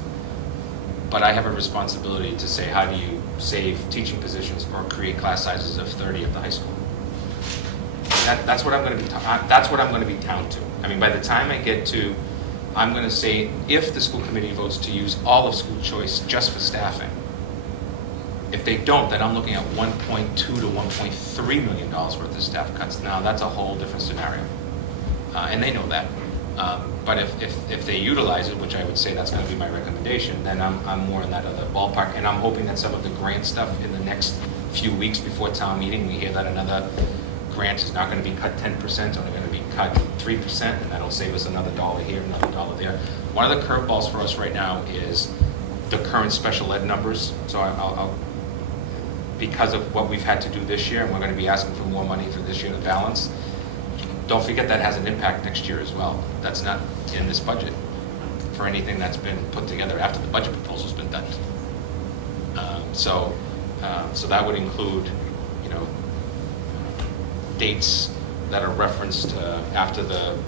But I have a responsibility to say, how do you save teaching positions or create class sizes of 30 at the high school? That's what I'm going to be. That's what I'm going to be down to. I mean, by the time I get to I'm going to say if the school committee votes to use all of school choice just for staffing. If they don't, then I'm looking at $1.2 to $1.3 million worth of staff cuts. Now, that's a whole different scenario. And they know that. But if they utilize it, which I would say that's going to be my recommendation, then I'm more in that other ballpark. And I'm hoping that some of the grant stuff in the next few weeks before town meeting, we hear that another grant is not going to be cut 10%, only going to be cut 3%, and that'll save us another dollar here, another dollar there. One of the curveballs for us right now is the current special ed numbers. So I'll because of what we've had to do this year, and we're going to be asking for more money for this year to balance. Don't forget that has an impact next year as well. That's not in this budget for anything that's been put together after the budget proposal's been done. So that would include, dates that are referenced after the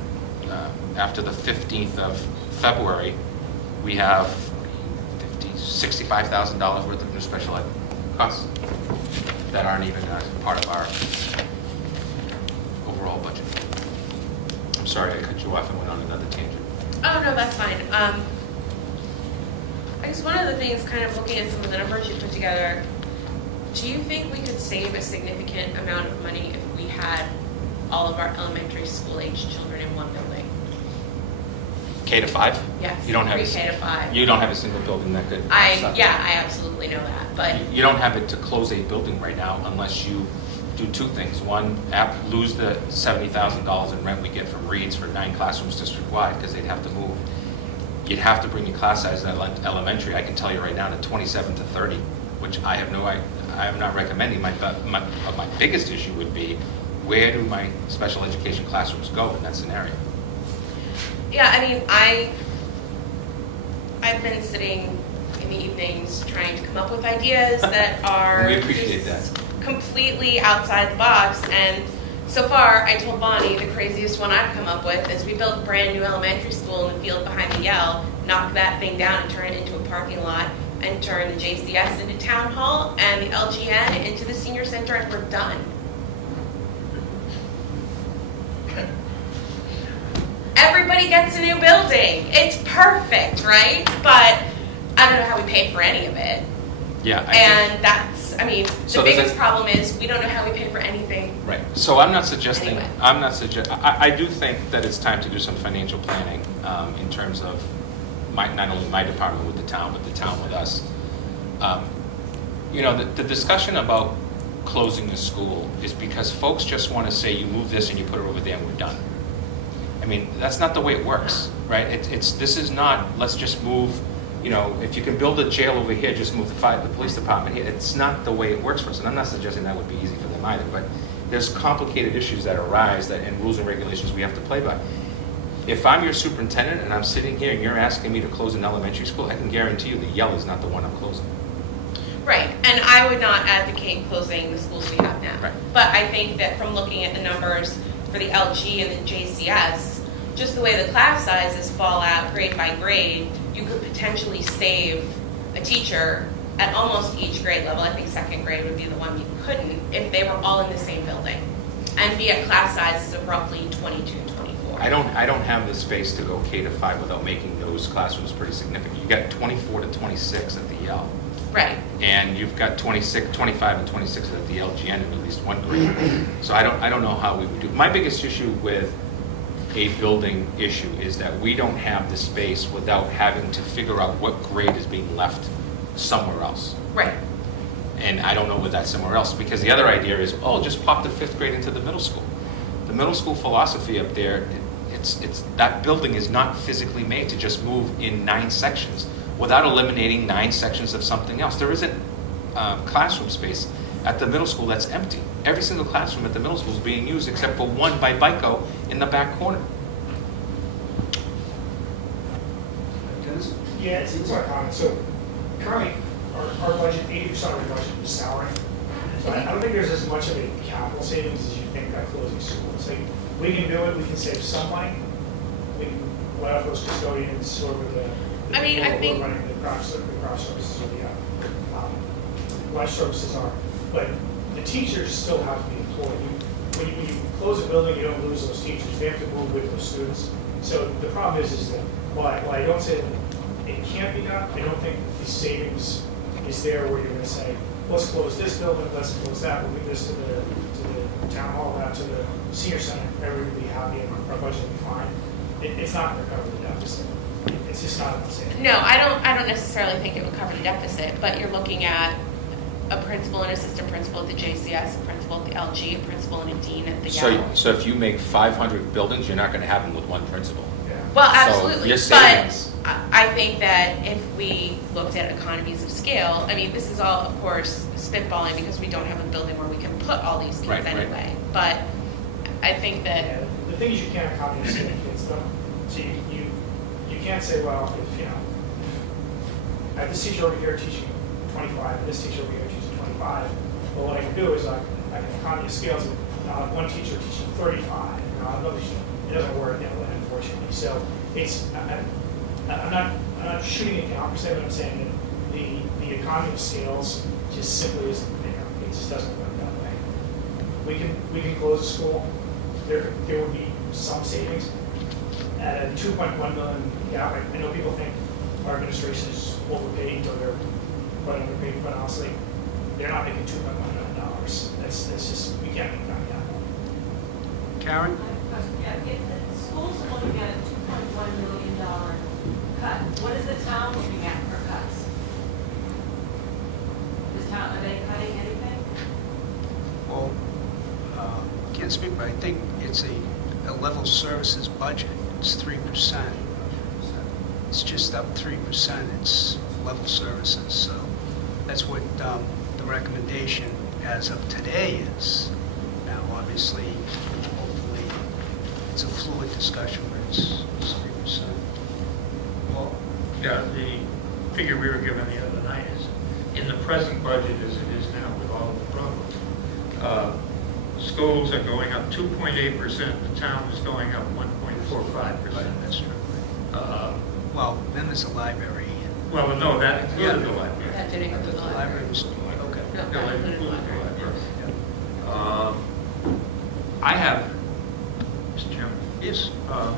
15th of February. We have $65,000 worth of new special ed costs that aren't even part of our overall budget. I'm sorry I cut you off and went on another tangent. Oh, no, that's fine. I guess one of the things, kind of looking at some of the numbers you put together, do you think we could save a significant amount of money if we had all of our elementary school age children in one building? K to 5? Yes, You don't have pre-K to 5. You don't have a single building that could. I absolutely know that, but You don't have it to close a building right now unless you do two things. One, lose the $70,000 in rent we get from Reed's for 9 classrooms district-wide, because they'd have to move. You'd have to bring your class size in elementary, I can tell you right now, to 27 to 30, which I am not recommending. My biggest issue would be, where do my special education classrooms go in that scenario? yeah, I mean, I've been sitting in the evenings trying to come up with ideas that are We appreciate just completely outside the box. And so far, I told Bonnie the craziest one I've come up with is we built a brand new elementary school in the field behind the Yale, knock that thing down and turn it into a parking lot, and turn the JCS into town hall and the LGN into the senior center, and we're done. Everybody gets a new building. It's perfect, right? But I don't know how we pay for any of it. Yeah. And that's, I mean, So the does biggest it- problem is we don't know how we pay for anything. Right. So I'm not suggesting, Anyway. I do think that it's time to do some financial planning in terms of not only my department with the town, but the town with us. The discussion about closing the school is because folks just want to say, you move this and you put it over there and we're done. I mean, that's not the way it works, right? This is not, let's just move, if you can build a jail over here, just move the police department here. It's not the way it works for us. And I'm not suggesting that would be easy for them either, but there's complicated issues that arise and rules and regulations we have to play by. If I'm your superintendent and I'm sitting here and you're asking me to close an elementary school, I can guarantee you the Yale is not the one I'm closing. Right, and I would not advocate closing the schools we have now. Right. But I think that from looking at the numbers for the LG and the JCS, just the way the class sizes fall out grade by grade, you could potentially save a teacher at almost each grade level. I think second grade would be the one you couldn't if they were all in the same building and be at class sizes of roughly 22, 24. I don't have the space to go K to 5 without making those classrooms pretty significant. You got 24 to 26 at the Yale. Right. And you've got 25 and 26 at the LGN in at least one grade. So I don't know how we would do. My biggest issue with a building issue is that we don't have the space without having to figure out what grade is being left somewhere else. Right. And I don't know where that's somewhere else, because the other idea is, just pop the 5th grade into the middle school. The middle school philosophy up there, it's that building is not physically made to just move in 9 sections without eliminating 9 sections of something else. There isn't classroom space at the middle school that's empty. Every single classroom at the middle school is being used except for one by BICO in the back corner. Dennis? Yeah, it's my comment. So currently, our budget, 80% of our budget is salary. So I don't think there's as much of a capital savings as you think by closing school. It's like, we can do it, we can save some money. We can let off those custodians sort of the I mean, I think- running the craft services or the lunch services are. But the teachers still have to be employed. When you close a building, you don't lose those teachers. They have to move with those students. So the problem is that while I don't say that it can't be done, I don't think the savings is there where you're gonna say, let's close this building, let's close that, we'll move this to the town hall, that to the senior center, everybody will be happy and our budget will be fine. It's not gonna cover the deficit. It's just not enough savings. No, I don't necessarily think it would cover the deficit, but you're looking at a principal and assistant principal at the JCS, a principal at the LG, a principal and a dean at the Gallo. So if you make 500 buildings, you're not going to have them with one principal. Yeah. Well, So absolutely, your but savings- I think that if we looked at economies of scale, I mean, this is all, of course, spitballing because we don't have a building where we can put all these kids Right, right. anyway. But I think that, Yeah, the thing is you can't accommodate so many kids though. So you can't say, well, if, you know, I have this teacher over here teaching 25, and this teacher over here teaching 25. Well, what I can do is I can accommodate scales of one teacher teaching 35, and another teacher, it doesn't work, you know, unfortunately. So it's, I'm not shooting it down per se, but I'm saying that the economy of scales just simply isn't there. It just doesn't work that way. We can close the school. There would be some savings. At a 2.1 million gap, I know people think our administration is overpaid or they're quite underpaid, but honestly, they're not making $2.1 million. That's just, we can't make that happen. Karen? Yeah, if the schools are looking at a $2.1 million cut, what is the town looking at for cuts? Are they cutting anything? Well, can't speak, but I think it's a level services budget. It's 3%. It's just up 3%. It's level services. So that's what the recommendation as of today is. Now, obviously, hopefully, it's a fluid discussion, but it's 3%. Well, yeah, the figure we were given the other night is, in the present budget as it is now with all of the problems, schools are going up 2.8%, the town is going up 1.45%. That's true. Uh, Well, then there's a library. Well, no, that included the Yeah. library. that didn't The include the library library. was, okay. No, No, that it included the included the library. library. I have, Mr. Chairman, Yes. uh,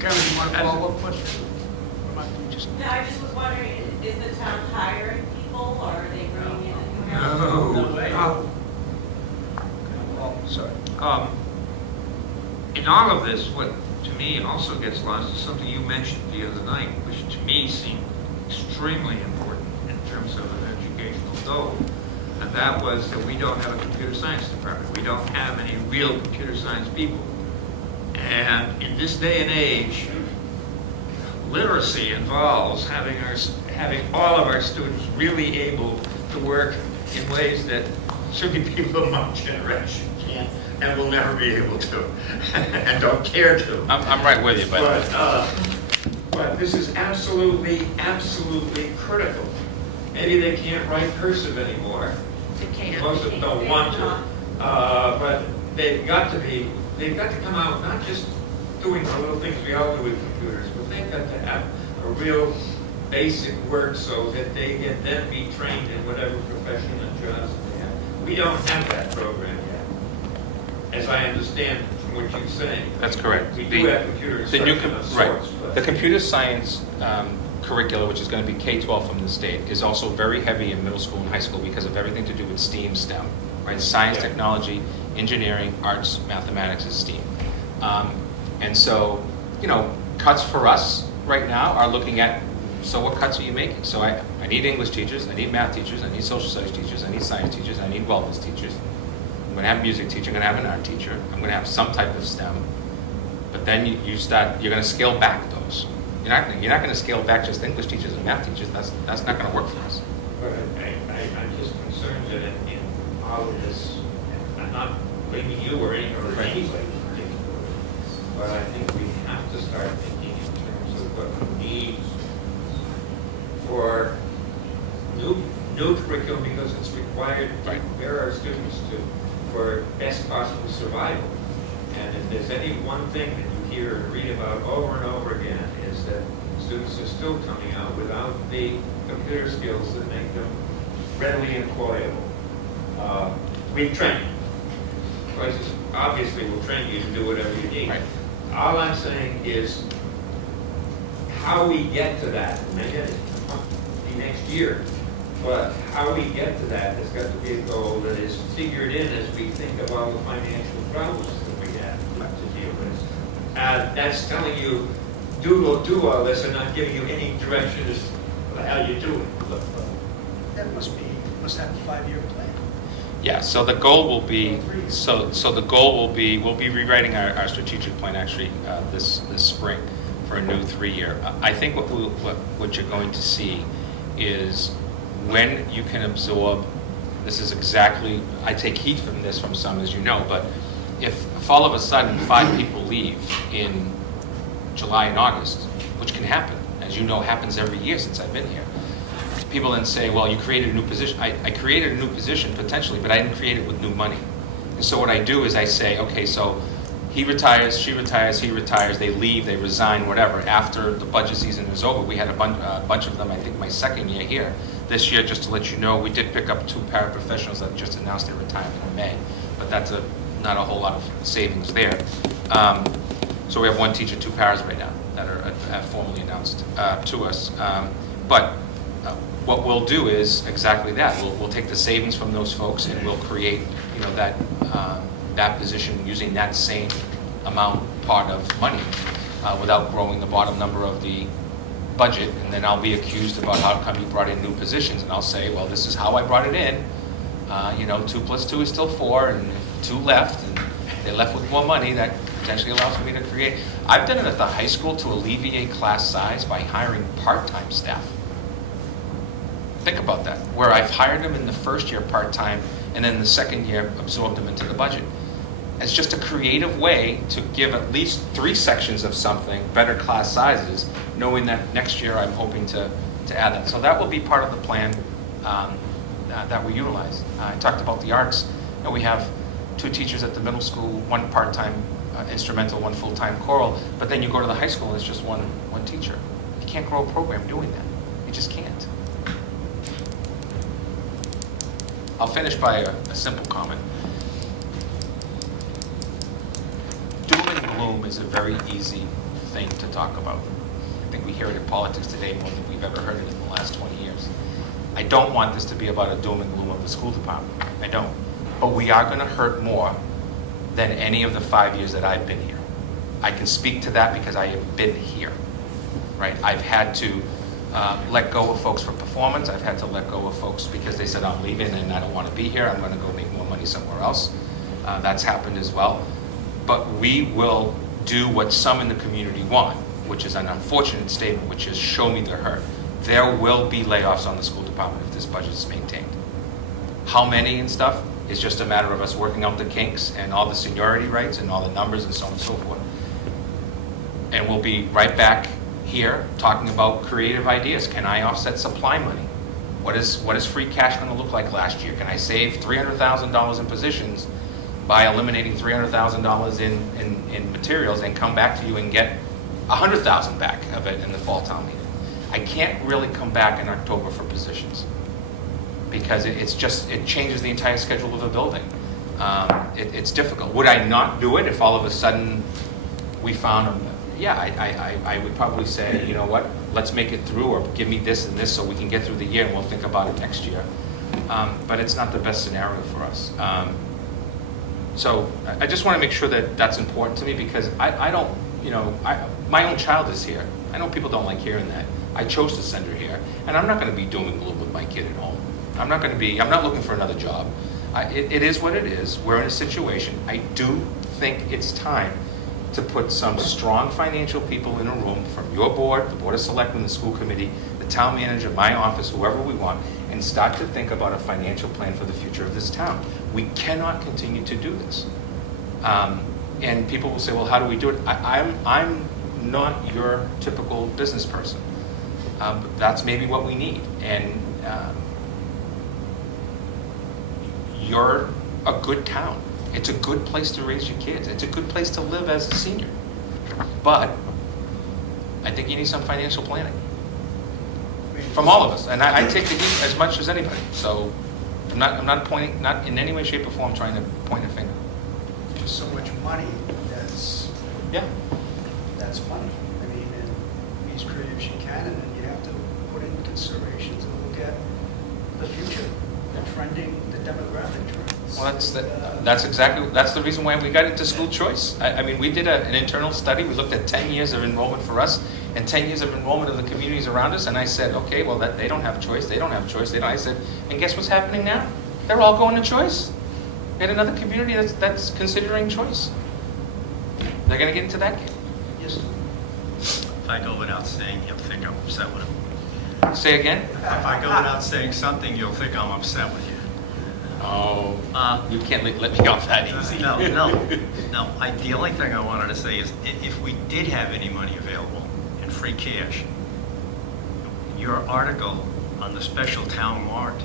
Karen, do you want a As- follow-up question? Or might we just? No, I just was wondering, is the town hiring people or are they bringing in a new house? no. Oh, sorry. In all of this, what to me also gets lost is something you mentioned the other night, which to me seemed extremely important in terms of an educational goal. And that was that we don't have a computer science department. We don't have any real computer science people. And in this day and age, literacy involves having all of our students really able to work in ways that certainly people of my generation can't and will never be able to and don't care to. I'm right with you, But this is absolutely, absolutely critical. Maybe they can't write cursive anymore. They can't. Most of them don't want to. But they've got to come out not just doing the little things we all do with computers, but they've got to have a real basic work so that they can then be trained in whatever profession and jobs they have. We don't have that program yet, as I understand from what you're saying. That's correct. We do have computer The new instruction of right. sorts, but The computer science curricula, which is going to be K-12 from the state, is also very heavy in middle school and high school because of everything to do with STEAM, STEM, right? Science, Yeah. technology, engineering, arts, mathematics is STEAM. And so, cuts for us right now are looking at, so what cuts are you making? So I need English teachers, I need math teachers, I need social studies teachers, I need science teachers, I need wellness teachers. I'm going to have a music teacher, I'm going to have an art teacher, I'm going to have some type of STEM. But then you're going to scale back those. You're not going to scale back just English teachers and math teachers. That's not going to work for us. But I'm just concerned that in all of this, I'm not blaming you or anybody particularly, but I think we have to start thinking in terms of what we need for new curriculum because it's required to prepare our students for best possible survival. And if there's any one thing that you hear and read about over and over again is that students are still coming out without the computer skills that make them readily employable. We train. Places obviously will train you to do whatever you need. Right. all I'm saying is how we get to that, maybe it's the next year, but how we get to that has got to be a goal that is figured in as we think of all the financial problems that we have to deal with. That's telling you, do all this and not giving you any direction as to how you do it. That must have a 5-year plan. Yeah, so the goal will be, the goal will be, we'll be rewriting our strategic plan actually this spring for a new 3-year. I think what you're going to see is when you can absorb, this is exactly, I take heat from this from some, as you know, but if all of a sudden 5 people leave in July and August, which can happen, as you know, happens every year since I've been here, people then say, well, you created a new position. I created a new position potentially, but I didn't create it with new money. And so what I do is I say, okay, so he retires, she retires, he retires, they leave, they resign, whatever. After the budget season is over, we had a bunch of them, I think my second year here. This year, just to let you know, we did pick up 2 paraprofessionals that just announced their retirement in May, but that's not a whole lot of savings there. So we have 1 teacher, 2 paras right now that are formally announced to us. But what we'll do is exactly that. We'll take the savings from those folks and we'll create, that position using that same pot of money without growing the bottom number of the budget. And then I'll be accused about how come you brought in new positions, and I'll say, well, this is how I brought it in. 2 plus 2 is still 4, and if 2 left, and they left with more money, that potentially allows me to create. I've done it at the high school to alleviate class size by hiring part-time staff. Think about that, where I've hired them in the first year part-time and then the second year absorbed them into the budget. It's just a creative way to give at least 3 sections of something better class sizes, knowing that next year I'm hoping to add that. So that will be part of the plan that we utilize. I talked about the arts. We have 2 teachers at the middle school, 1 part-time instrumental, 1 full-time choral, but then you go to the high school and it's just one teacher. You can't grow a program doing that. You just can't. I'll finish by a simple comment. Doom and gloom is a very easy thing to talk about. I think we hear it in politics today more than we've ever heard it in the last 20 years. I don't want this to be about a doom and gloom of the school department. I don't. But we are going to hurt more than any of the 5 years that I've been here. I can speak to that because I have been here, right? I've had to let go of folks for performance. I've had to let go of folks because they said, I'm leaving and I don't want to be here. I'm going to go make more money somewhere else. That's happened as well. But we will do what some in the community want, which is an unfortunate statement, which is show me the hurt. There will be layoffs on the school department if this budget is maintained. How many and stuff is just a matter of us working out the kinks and all the seniority rights and all the numbers and so on and so forth. And we'll be right back here talking about creative ideas. Can I offset supply money? What is free cash going to look like last year? Can I save $300,000 in positions by eliminating $300,000 in materials and come back to you and get $100,000 back of it in the fall town meeting? I can't really come back in October for positions because it changes the entire schedule of a building. It's difficult. Would I not do it if all of a sudden we found I would probably say, you know what, let's make it through, or give me this and this so we can get through the year and we'll think about it next year. But it's not the best scenario for us. So I just want to make sure that that's important to me because I don't, my own child is here. I know people don't like hearing that. I chose to send her here, and I'm not going to be doom and gloom with my kid at home. I'm not looking for another job. It is what it is. We're in a situation. I do think it's time to put some strong financial people in a room from your board, the Board of Selectmen, the school committee, the town manager, my office, whoever we want, and start to think about a financial plan for the future of this town. We cannot continue to do this. And people will say, well, how do we do it? I'm not your typical business person. But that's maybe what we need. And you're a good town. It's a good place to raise your kids. It's a good place to live as a senior. But I think you need some financial planning from all of us. And I take the heat as much as anybody. So I'm not pointing, not in any way, shape, or form trying to point a finger. Just so much money that's Yeah. that's money. I mean, and be as creative as you can, and then you have to put in considerations and look at the future, the trending, the demographic trends. Well, that's the reason why we got into school choice. I mean, we did an internal study. We looked at 10 years of enrollment for us and 10 years of enrollment of the communities around us. And I said, okay, well, they don't have choice. They don't have choice. I said, and guess what's happening now? They're all going to choice. We had another community that's considering choice. They're going to get into that game. Yes. If I go without saying, you'll think I'm upset with him. Say again? If I go without saying something, you'll think I'm upset with you. Oh, you can't let me off that easy. No. The only thing I wanted to say is, if we did have any money available in free cash, your article on the special town warrant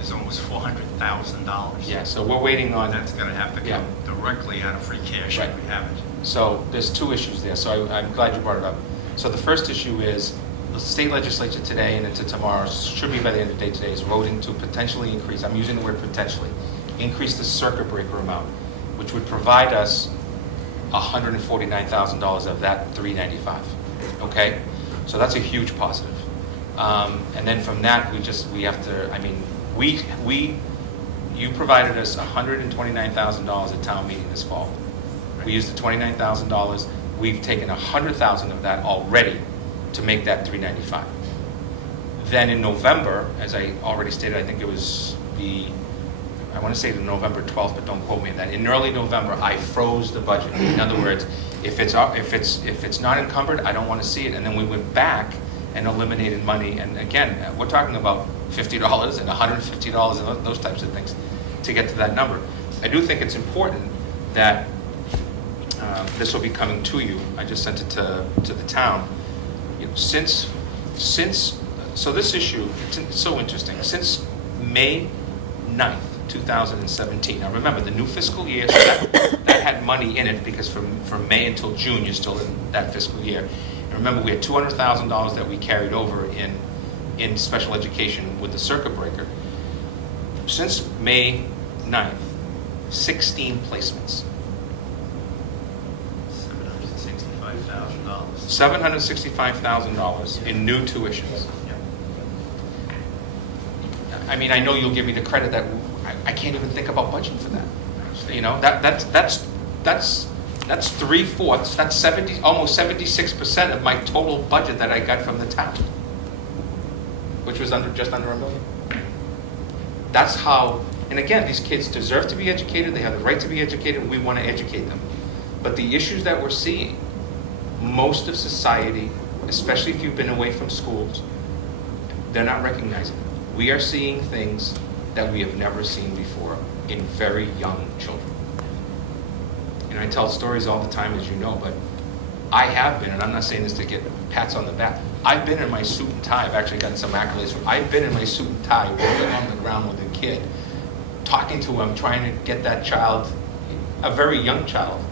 is almost $400,000. Yeah, so we're waiting on. That's going to have to come directly out of free cash Right. if we have it. So there's two issues there, so I'm glad you brought it up. So the first issue is, the state legislature today and into tomorrow, should be by the end of the day today, is voting to potentially increase, I'm using the word potentially, increase the circuit breaker amount, which would provide us $149,000 of that $395, okay? So that's a huge positive. And then from that, we have to, I mean, you provided us $129,000 at town meeting this fall. We used the $29,000. We've taken $100,000 of that already to make that $395. Then in November, as I already stated, I think it was I want to say the November 12th, but don't quote me on that. In early November, I froze the budget. In other words, if it's not encumbered, I don't want to see it. And then we went back and eliminated money. And again, we're talking about $50 and $150 and those types of things to get to that number. I do think it's important that this will be coming to you. I just sent it to the town. You know, so this issue, it's so interesting. Since May 9th, 2017. Now remember, the new fiscal year, so that had money in it, because from May until June, you're still in that fiscal year. And remember, we had $200,000 that we carried over in special education with the circuit breaker. Since May 9th, 16 placements. $765,000 in new tuitions. I mean, I know you'll give me the credit that I can't even think about budgeting for that. You know, that's 3/4. That's almost 76% of my total budget that I got from the town, which was just under $1 million. That's how. And again, these kids deserve to be educated. They have the right to be educated. We want to educate them. But the issues that we're seeing, most of society, especially if you've been away from schools, they're not recognizing it. We are seeing things that we have never seen before in very young children. And I tell stories all the time, as you know, but I have been, and I'm not saying this to get pats on the back, I've been in my suit and tie. I've actually gotten some accolades. I've been in my suit and tie, rolling on the ground with a kid, talking to him, trying to get that child, a very young child,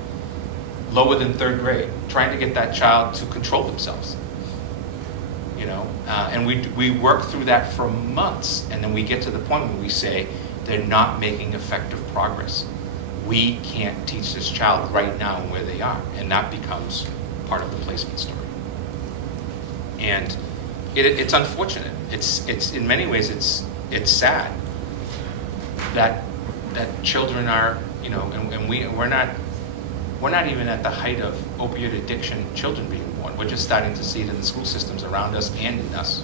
lower than 3rd grade, trying to get that child to control themselves. You know, and we work through that for months, and then we get to the point where we say they're not making effective progress. We can't teach this child right now where they are, and that becomes part of the placement story. And it's unfortunate. It's in many ways it's sad that children are, you know, and we're not even at the height of opioid addiction, children being born. We're just starting to see it in the school systems around us and in us.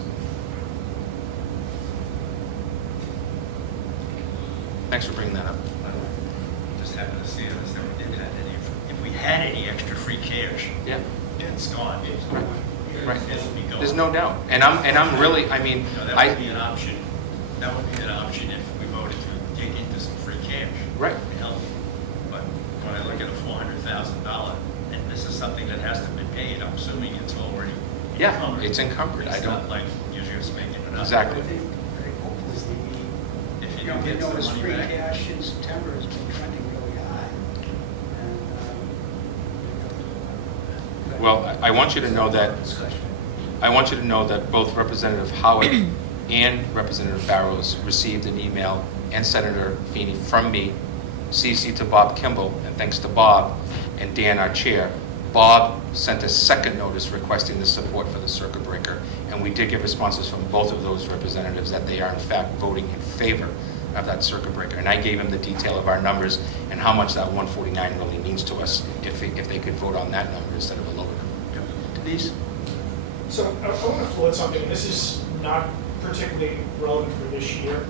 Thanks for bringing that up. Just happened to see it as if we did have any. If we had any extra free cash, Yeah. it's gone. Right. It'll be gone. There's no doubt. And I'm really, I mean, You know, that would be an option. That would be an option if we voted to dig into some free cash. Right. To help. But when I look at a $400,000, and this is something that has to be paid, I'm assuming it's already Yeah, encumbered. it's encumbered. It's I don't- not like you're just making it up. Exactly. I think hopefully If you you know, can we get know some this money free back. cash in September has been trending really high. And, Well, I want you to know that Discussion. Both Representative Howard and Representative Barrows received an email, and Senator Feeney, from me, CC to Bob Kimball, and thanks to Bob and Dan, our chair, Bob sent a second notice requesting the support for the circuit breaker, and we did get responses from both of those representatives that they are in fact voting in favor of that circuit breaker. And I gave him the detail of our numbers and how much that 149 really means to us if they could vote on that number instead of a lower number. Denise? So I want to float something. This is not particularly relevant for this year,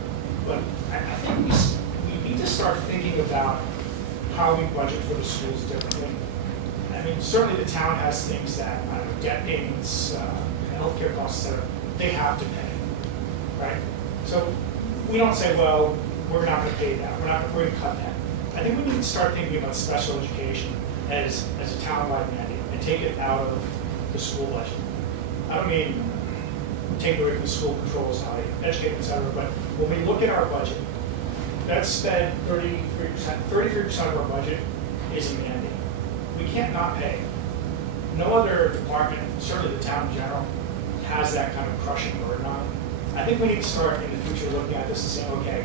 but I think we need to start thinking about how we budget for the schools differently. I mean, certainly the town has things that, I don't know, debt payments, healthcare costs, et cetera, they have to pay, right? So we don't say, well, we're not going to pay that. We're going to cut that. I think we need to start thinking about special education as a town-wide mandate and take it out of the school budget. I don't mean take away from the school controls, how they educate, et cetera, but when we look at our budget, that's spent 33% of our budget is a mandate. We can't not pay. No other department, certainly the town in general, has that kind of crushing burden on it. I think we need to start in the future looking at this and saying, okay,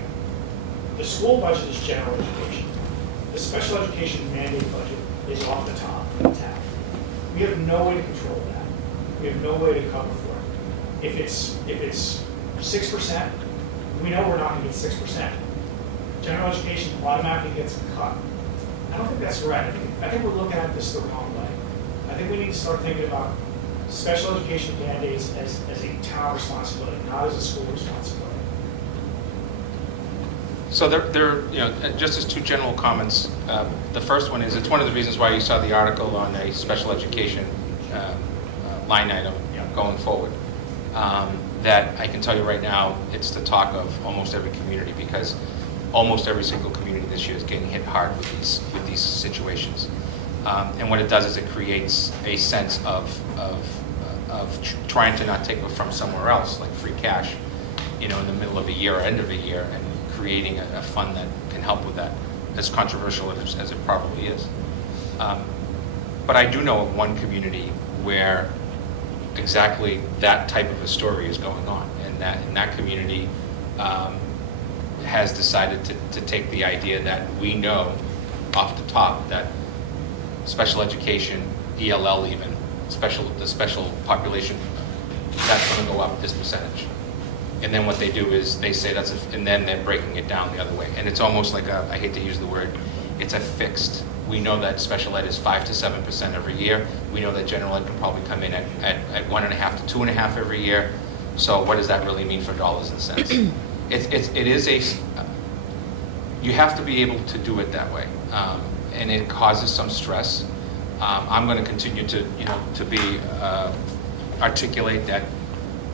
the school budget is general education. The special education mandate budget is off the top of the town. We have no way to control that. We have no way to cover for it. If it's 6%, we know we're not going to get 6%. General education automatically gets cut. I don't think that's right. I think we're looking at this the wrong way. I think we need to start thinking about special education mandates as a town responsibility, not as a school responsibility. So just as two general comments. The first one is, it's one of the reasons why you saw the article on a special education line item going forward. That I can tell you right now, it's the talk of almost every community, because almost every single community this year is getting hit hard with these situations. And what it does is it creates a sense of trying to not take it from somewhere else, like free cash, in the middle of a year or end of a year, and creating a fund that can help with that, as controversial as it probably is. But I do know of one community where exactly that type of a story is going on, and that community has decided to take the idea that we know off the top that special education, ELL even, the special population, that's going to go up this percentage. And then what they do is they say and then they're breaking it down the other way. And it's almost like I hate to use the word, it's a fixed. We know that special ed is 5 to 7% every year. We know that general ed can probably come in at 1.5 to 2.5 every year. So what does that really mean for dollars and cents? It is you have to be able to do it that way. And it causes some stress. I'm going to continue to be articulate that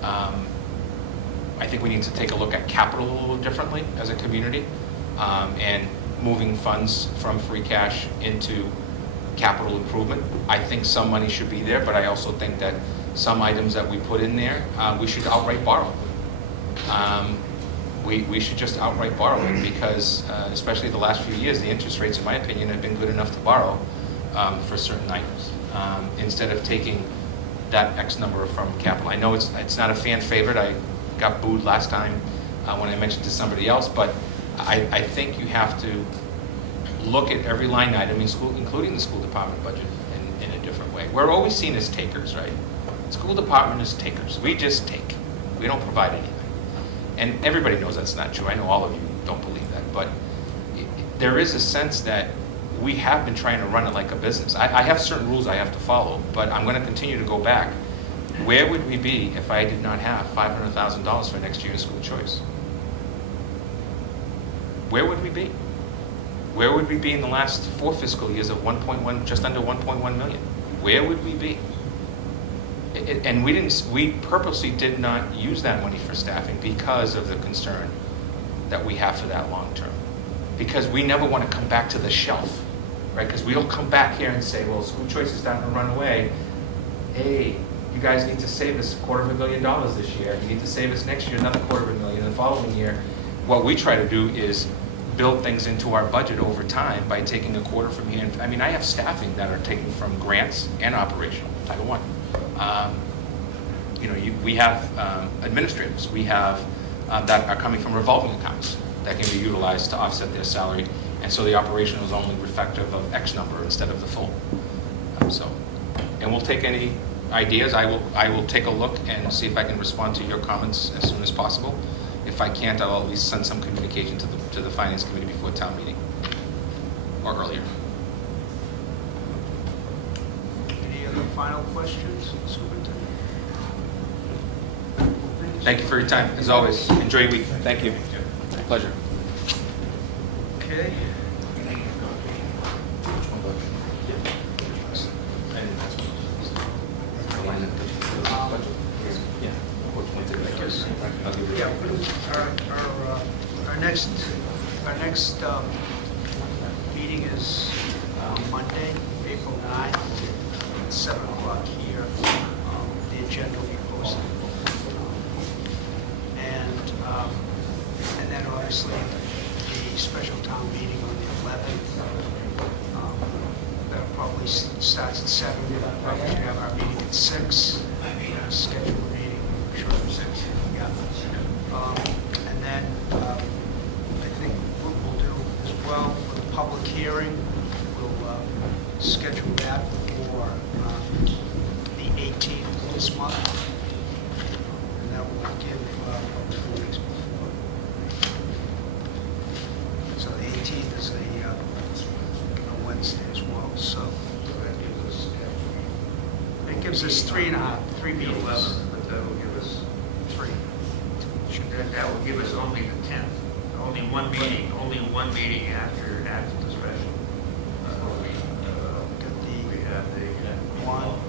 I think we need to take a look at capital a little differently as a community, and moving funds from free cash into capital improvement. I think some money should be there, but I also think that some items that we put in there, we should outright borrow. We should just outright borrow it, because especially the last few years, the interest rates, in my opinion, have been good enough to borrow for certain items, instead of taking that X number from capital. I know it's not a fan favorite. I got booed last time when I mentioned to somebody else, but I think you have to look at every line item in school, including the school department budget, in a different way. We're always seen as takers, right? School department is takers. We just take. We don't provide anything. And everybody knows that's not true. I know all of you don't believe that, but there is a sense that we have been trying to run it like a business. I have certain rules I have to follow, but I'm going to continue to go back. Where would we be if I did not have $500,000 for next year's school choice? Where would we be? Where would we be in the last 4 fiscal years of just under 1.1 million? Where would we be? And we purposely did not use that money for staffing because of the concern that we have for that long term. Because we never want to come back to the shelf, right? Because we don't come back here and say, well, school choice is starting to run away. Hey, you guys need to save us $250,000 this year. You need to save us next year another $250,000 the following year. What we try to do is build things into our budget over time by taking a quarter from here. I mean, I have staffing that are taken from grants and operational, Title I. We have administrators. We have that are coming from revolving accounts that can be utilized to offset their salary. And so the operational is only reflective of X number instead of the full. So And we'll take any ideas. I will take a look and see if I can respond to your comments as soon as possible. If I can't, I'll at least send some communication to the Finance Committee before town meeting, or earlier. Any other final questions, Superintendent? Thank you for your time, as always. Enjoy your week. Thank you. Pleasure. Okay. Yeah, our next meeting is Monday, April 9th, at 7 o'clock here. The agenda will be posted. And then obviously the special town meeting on the 11th. That probably starts at 7. We'll probably should have our meeting at 6. Scheduled meeting, sure, 6. Yeah. And then I think what we'll do as well for the public hearing, we'll schedule that for the 18th this month. And that will give 2 weeks before. So the 18th is a Wednesday as well, so. It gives us 3 meetings. 11th, but that will give us, 3. that will give us only the 10th. Only one meeting after the special. We have the One.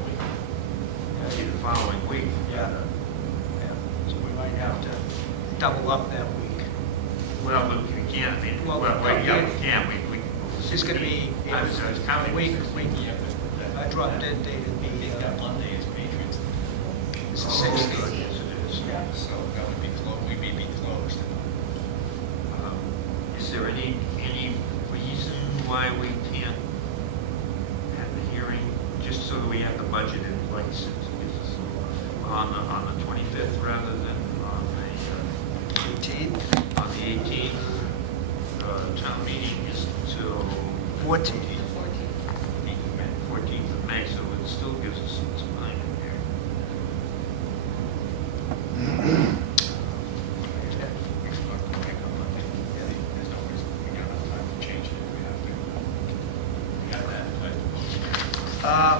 the following week. Yeah. So we might have to double up that week. Well, but we can, I mean, Well, yeah, we can, we. It's just gonna be, I was counting. week, I dropped dead date to be, Monday is Patriots. it's the Oh, 16th. yes, it is. So that would be we may be closed. Is there any reason why we can't have the hearing, just so that we have the budget in place on the 25th rather than on 18th, the 18th? Town meeting is till 14th. 14th of May, so it still gives us some time in there.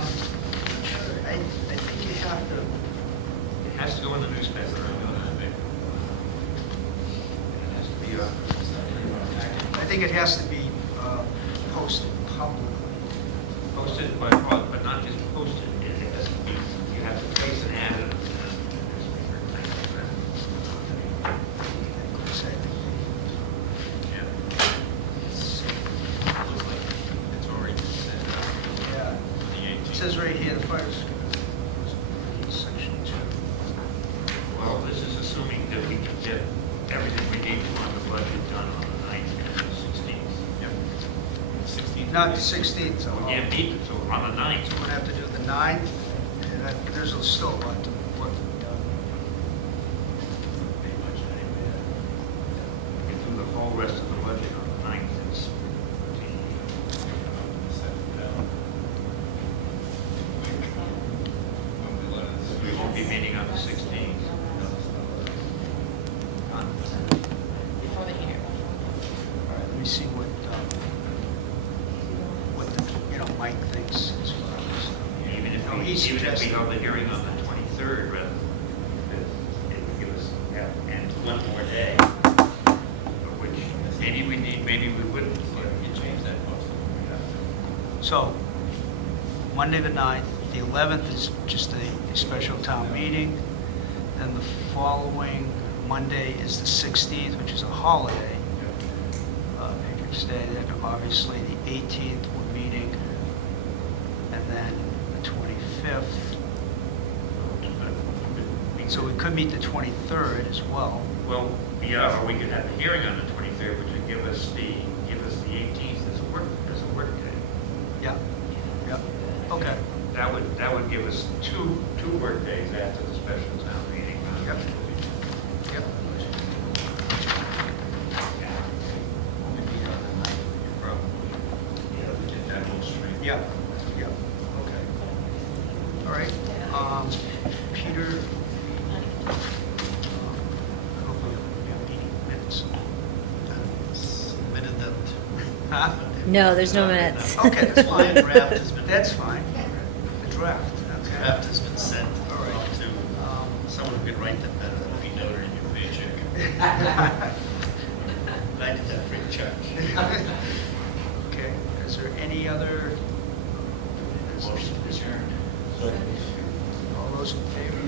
I think you have to, It has to go in the newspaper. It has to be I think it has to be posted publicly. posted, but not just posted, it has to be, you have to place an ad in the newspaper. Yeah. Looks like it's already set Yeah. for the 18th. It says right here, the fire section 2. Well, this is assuming that we can get everything we need to on the budget done on the 9th and the 16th. Yep. 16th. Not the 16th, so We can't meet until on the 9th. we're gonna have to do the 9th, and there's still a lot to work to be done. We can do the whole rest of the budget on the 9th. It's we won't be meeting on the 16th. Before the hearing. All right, let me see what Mike thinks as far as. Even if No, we, he even if we suggested- held the hearing on the 23rd, rather, it would give us, and one more day, which maybe we need, maybe we wouldn't. You change that most of So, Monday the 9th, the 11th is just a special town meeting. Then the following Monday is the 16th, which is a holiday. Patriots Day, then obviously the 18th we're meeting. And then the 25th. So we could meet the 23rd as well. Well, yeah, or we could have the hearing on the 23rd, which would give us the 18th as a work day. Yeah, yeah, okay. That would give us two work days after the special town meeting. Yep. Yep. Yeah, we get that whole street. Yeah, yeah, okay. Huh? No, there's no minutes. Okay, that's fine. The draft has been- That's fine. The draft, okay. Draft has been sent All right. off to someone who can write them better than we know in your paycheck. But I did that free of charge. Okay, is there any other, Motion to adjourn. all those in favor?